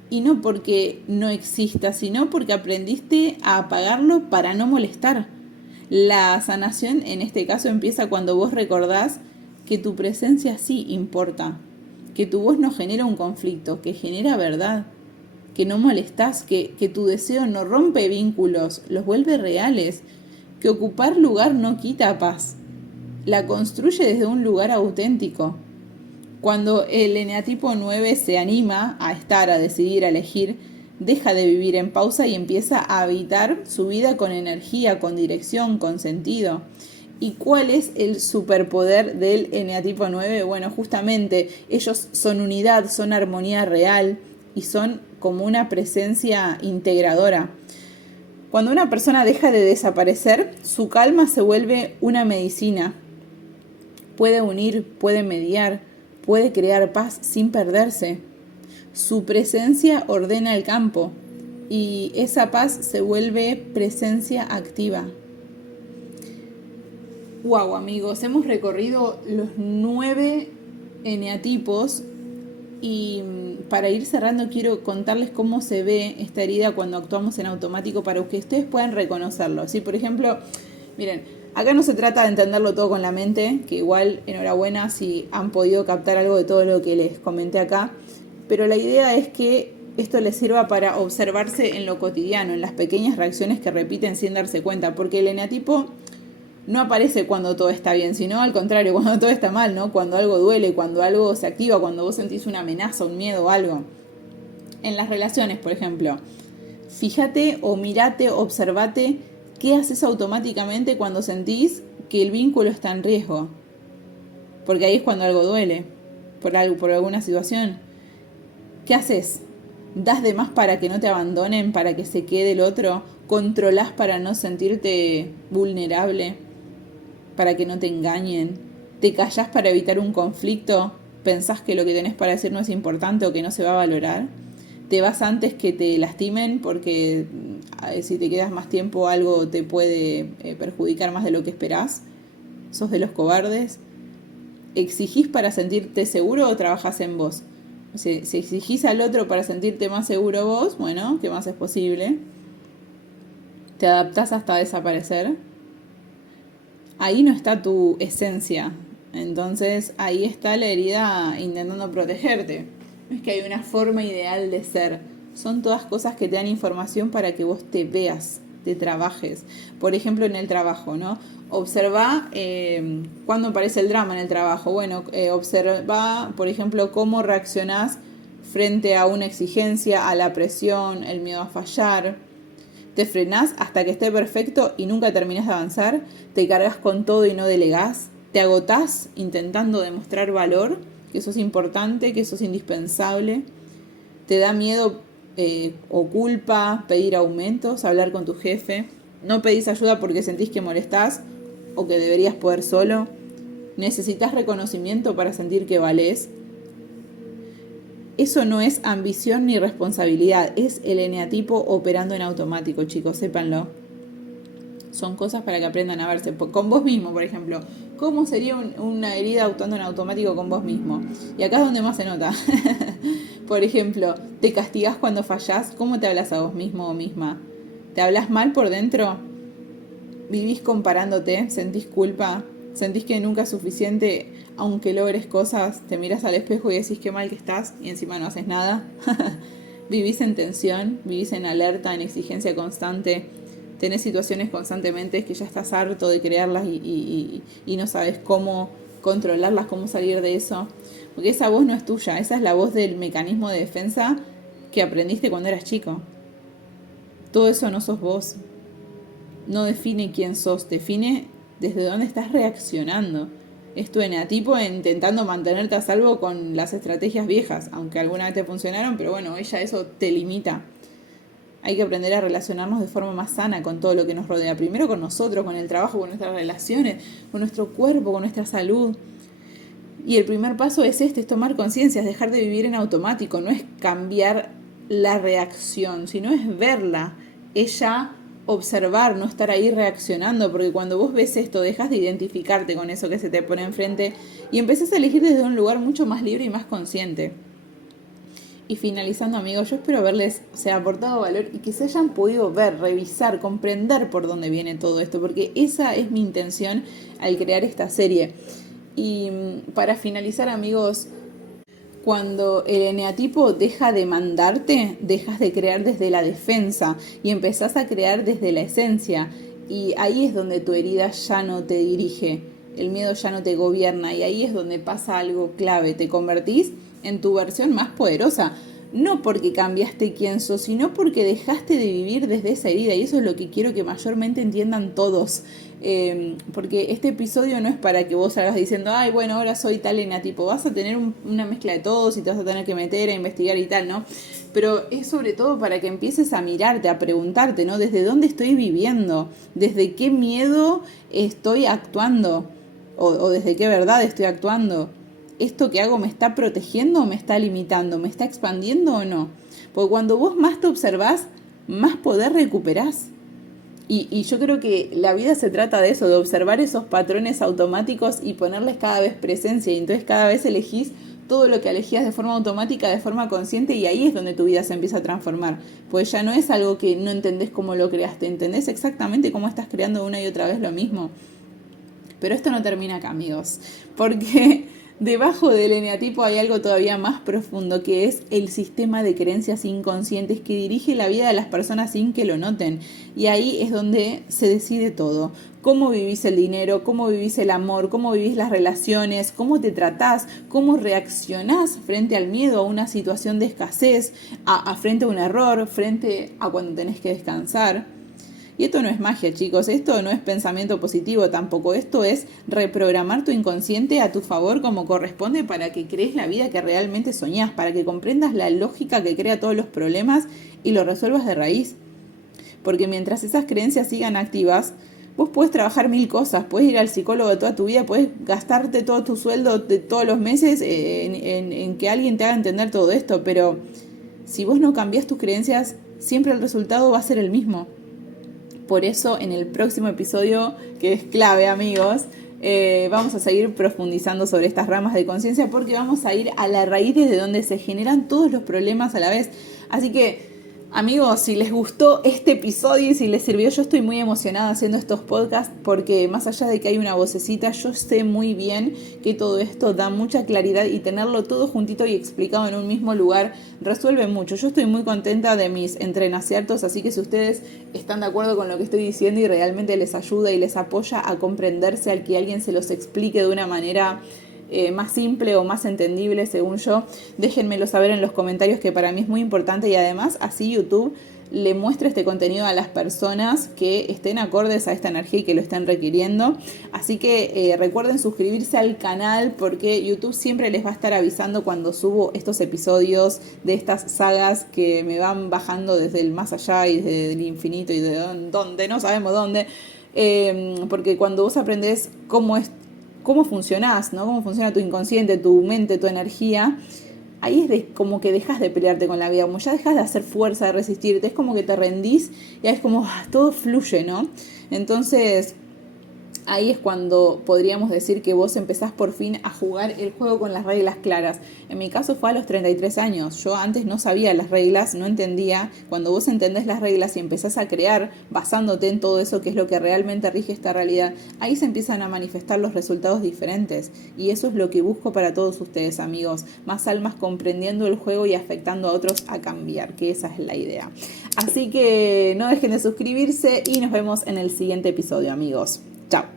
y no porque no exista, sino porque aprendiste a apagarlo para no molestar. La sanación en este caso empieza cuando vos recordás que tu presencia sí importa, que tu voz no genera un conflicto, que genera verdad, que no molestás, que tu deseo no rompe vínculos, los vuelve reales, que ocupar lugar no quita paz, la construye desde un lugar auténtico. Cuando el eneatipo 9 se anima a estar, a decidir, a elegir, deja de vivir en pausa y empieza a habitar su vida con energía, con dirección, con sentido. ¿Y cuál es el superpoder del eneatipo 9? Bueno, justamente ellos son unidad, son armonía real y son como una presencia integradora. Cuando una persona deja de desaparecer, su calma se vuelve una medicina. Puede unir, puede mediar, puede crear paz sin perderse. Su presencia ordena el campo y esa paz se vuelve presencia activa. Wow, amigos, hemos recorrido los 9 eneatipos, y para ir cerrando quiero contarles cómo se ve esta herida cuando actuamos en automático para que ustedes puedan reconocerlo. ¿Sí? Por ejemplo, miren, acá no se trata de entenderlo todo con la mente, que igual enhorabuena si han podido captar algo de todo lo que les comenté acá, pero la idea es que esto les sirva para observarse en lo cotidiano, en las pequeñas reacciones que repiten sin darse cuenta, porque el eneatipo no aparece cuando todo está bien, sino al contrario, cuando todo está mal, ¿no? Cuando algo duele, cuando algo se activa, cuando vos sentís una amenaza, un miedo o algo. En las relaciones, por ejemplo, fíjate o mirate, observate qué haces automáticamente cuando sentís que el vínculo está en riesgo. Porque ahí es cuando algo duele, por alguna situación. ¿Qué haces? ¿Das de más para que no te abandonen, para que se quede el otro? ¿Controlás para no sentirte vulnerable? ¿Para que no te engañen? ¿Te callás para evitar un conflicto? ¿Pensás que lo que tenés para decir no es importante o que no se va a valorar? ¿Te vas antes que te lastimen porque si te quedas más tiempo algo te puede perjudicar más de lo que esperás? ¿Sos de los cobardes? ¿Exigís para sentirte seguro o trabajás en vos? Si exigís al otro para sentirte más seguro vos, bueno, ¿qué más es posible? ¿Te adaptás hasta desaparecer? Ahí no está tu esencia. Entonces ahí está la herida intentando protegerte. No es que hay una forma ideal de ser. Son todas cosas que te dan información para que vos te veas, te trabajes. Por ejemplo, en el trabajo, ¿no? Observa cuándo aparece el drama en el trabajo. Bueno, observa, por ejemplo, cómo reaccionás frente a una exigencia, a la presión, el miedo a fallar. te frenás hasta que esté perfecto y nunca terminás de avanzar, te cargas con todo y no delegás, te agotás intentando demostrar valor, que eso es importante, que eso es indispensable, te da miedo o culpa pedir aumentos, hablar con tu jefe, no pedís ayuda porque sentís que molestás o que deberías poder solo, necesitas reconocimiento para sentir que valés. Eso no es ambición ni responsabilidad, es el eneatipo operando en automático, chicos, sépanlo. Son cosas para que aprendan a verse. Con vos mismo, por ejemplo. ¿Cómo sería una herida actuando en automático con vos mismo? Y acá es donde más se nota. Por ejemplo, ¿te castigás cuando fallás? ¿Cómo te hablas a vos mismo o misma? ¿Te hablas mal por dentro? ¿Vivís comparándote? ¿Sentís culpa? ¿Sentís que nunca es suficiente aunque logres cosas? ¿Te miras al espejo y decís qué mal que estás y encima no haces nada? ¿Vivís en tensión? ¿Vivís en alerta, en exigencia constante? ¿Tenés situaciones constantemente que ya estás harto de crearlas y no sabes cómo controlarlas, cómo salir de eso? Porque esa voz no es tuya, esa es la voz del mecanismo de defensa que aprendiste cuando eras chico. Todo eso no sos vos. No define quién sos, define desde dónde estás reaccionando. Es tu eneatipo intentando mantenerte a salvo con las estrategias viejas, aunque alguna vez te funcionaron, pero bueno, ella eso te limita. Hay que aprender a relacionarnos de forma más sana con todo lo que nos rodea. Primero con nosotros, con el trabajo, con nuestras relaciones, con nuestro cuerpo, con nuestra salud. Y el primer paso es es tomar conciencia, es dejar de vivir en automático. No es cambiar la reacción, sino es verla. Ella observar, no estar ahí reaccionando, porque cuando vos ves esto, dejas de identificarte con eso que se te pone enfrente y empezás a elegir desde un lugar mucho más libre y más consciente. Y finalizando, amigos, yo espero haberles aportado valor y que se hayan podido ver, revisar, comprender por dónde viene todo esto, porque esa es mi intención al crear esta serie. Y para finalizar, amigos, cuando el eneatipo deja de mandarte, dejas de crear desde la defensa y empezás a crear desde la esencia. Y ahí es donde tu herida ya no te dirige, el miedo ya no te gobierna y ahí es donde pasa algo clave. Te convertís en tu versión más poderosa, no porque cambiaste quién sos, sino porque dejaste de vivir desde esa herida, y eso es lo que quiero que mayormente entiendan todos, porque este episodio no es para que vos salgas diciendo, ay, bueno, ahora soy tal eneatipo. Vas a tener una mezcla de todos y te vas a tener que meter a investigar y tal, ¿no? Pero es sobre todo para que empieces a mirarte, a preguntarte, ¿no? ¿Desde dónde estoy viviendo? ¿Desde qué miedo estoy actuando? ¿O desde qué verdad estoy actuando? ¿Esto que hago me está protegiendo o me está limitando? ¿Me está expandiendo o no? Porque cuando vos más te observás, más poder recuperás. Y yo creo que la vida se trata de eso, de observar esos patrones automáticos y ponerles cada vez presencia. Y entonces cada vez elegís todo lo que elegías de forma automática, de forma consciente, y ahí es donde tu vida se empieza a transformar. Pues ya no es algo que no entendés cómo lo creaste, entendés exactamente cómo estás creando una y otra vez lo mismo. Pero esto no termina acá, amigos, porque debajo del eneatipo hay algo todavía más profundo, que es el sistema de creencias inconscientes que dirige la vida de las personas sin que lo noten. Y ahí es donde se decide todo. Cómo vivís el dinero, cómo vivís el amor, cómo vivís las relaciones, cómo te tratás, cómo reaccionás frente al miedo a una situación de escasez, frente a un error, frente a cuando tenés que descansar. Y esto no es magia, chicos, esto no es pensamiento positivo tampoco, esto es reprogramar tu inconsciente a tu favor como corresponde para que crees la vida que realmente soñás, para que comprendas la lógica que crea todos los problemas y lo resuelvas de raíz. Porque mientras esas creencias sigan activas, vos podés trabajar 1000 cosas, podés ir al psicólogo de toda tu vida, podés gastarte todo tu sueldo de todos los meses en que alguien te haga entender todo esto, pero si vos no cambiás tus creencias, siempre el resultado va a ser el mismo. Por eso en el próximo episodio, que es clave, amigos, vamos a seguir profundizando sobre estas ramas de conciencia, porque vamos a ir a la raíz desde donde se generan todos los problemas a la vez. Así que, amigos, si les gustó este episodio y si les sirvió, yo estoy muy emocionada haciendo estos podcasts, porque más allá de que hay una vocecita, yo sé muy bien que todo esto da mucha claridad y tenerlo todo juntito y explicado en un mismo lugar resuelve mucho. Yo estoy muy contenta de mis entrenaciertos, así que si ustedes están de acuerdo con lo que estoy diciendo y realmente les ayuda y les apoya a comprenderse, al que alguien se los explique de una manera más simple o más entendible según yo, déjenmelo saber en los comentarios, que para mí es muy importante, y además así YouTube le muestre este contenido a las personas que estén acordes a esta energía y que lo estén requiriendo. Así que recuerden suscribirse al canal porque YouTube siempre les va a estar avisando cuando subo estos episodios de estas sagas que me van bajando desde el más allá y desde el infinito y de dónde, no sabemos dónde. Porque cuando vos aprendés cómo funcionás, ¿no? Cómo funciona tu inconsciente, tu mente, tu energía, ahí es como que dejas de pelearte con la vida, como ya dejas de hacer fuerza, de resistirte, es como que te rendís y ahí es como todo fluye, ¿no? Entonces ahí es cuando podríamos decir que vos empezás por fin a jugar el juego con las reglas claras. En mi caso fue a los 33 años. Yo antes no sabía las reglas, no entendía. Cuando vos entendés las reglas y empezás a crear basándote en todo eso que es lo que realmente rige esta realidad, ahí se empiezan a manifestar los resultados diferentes. Y eso es lo que busco para todos ustedes, amigos. Más almas comprendiendo el juego y afectando a otros a cambiar, que esa es la idea. Así que no dejen de suscribirse y nos vemos en el siguiente episodio, amigos. Chao.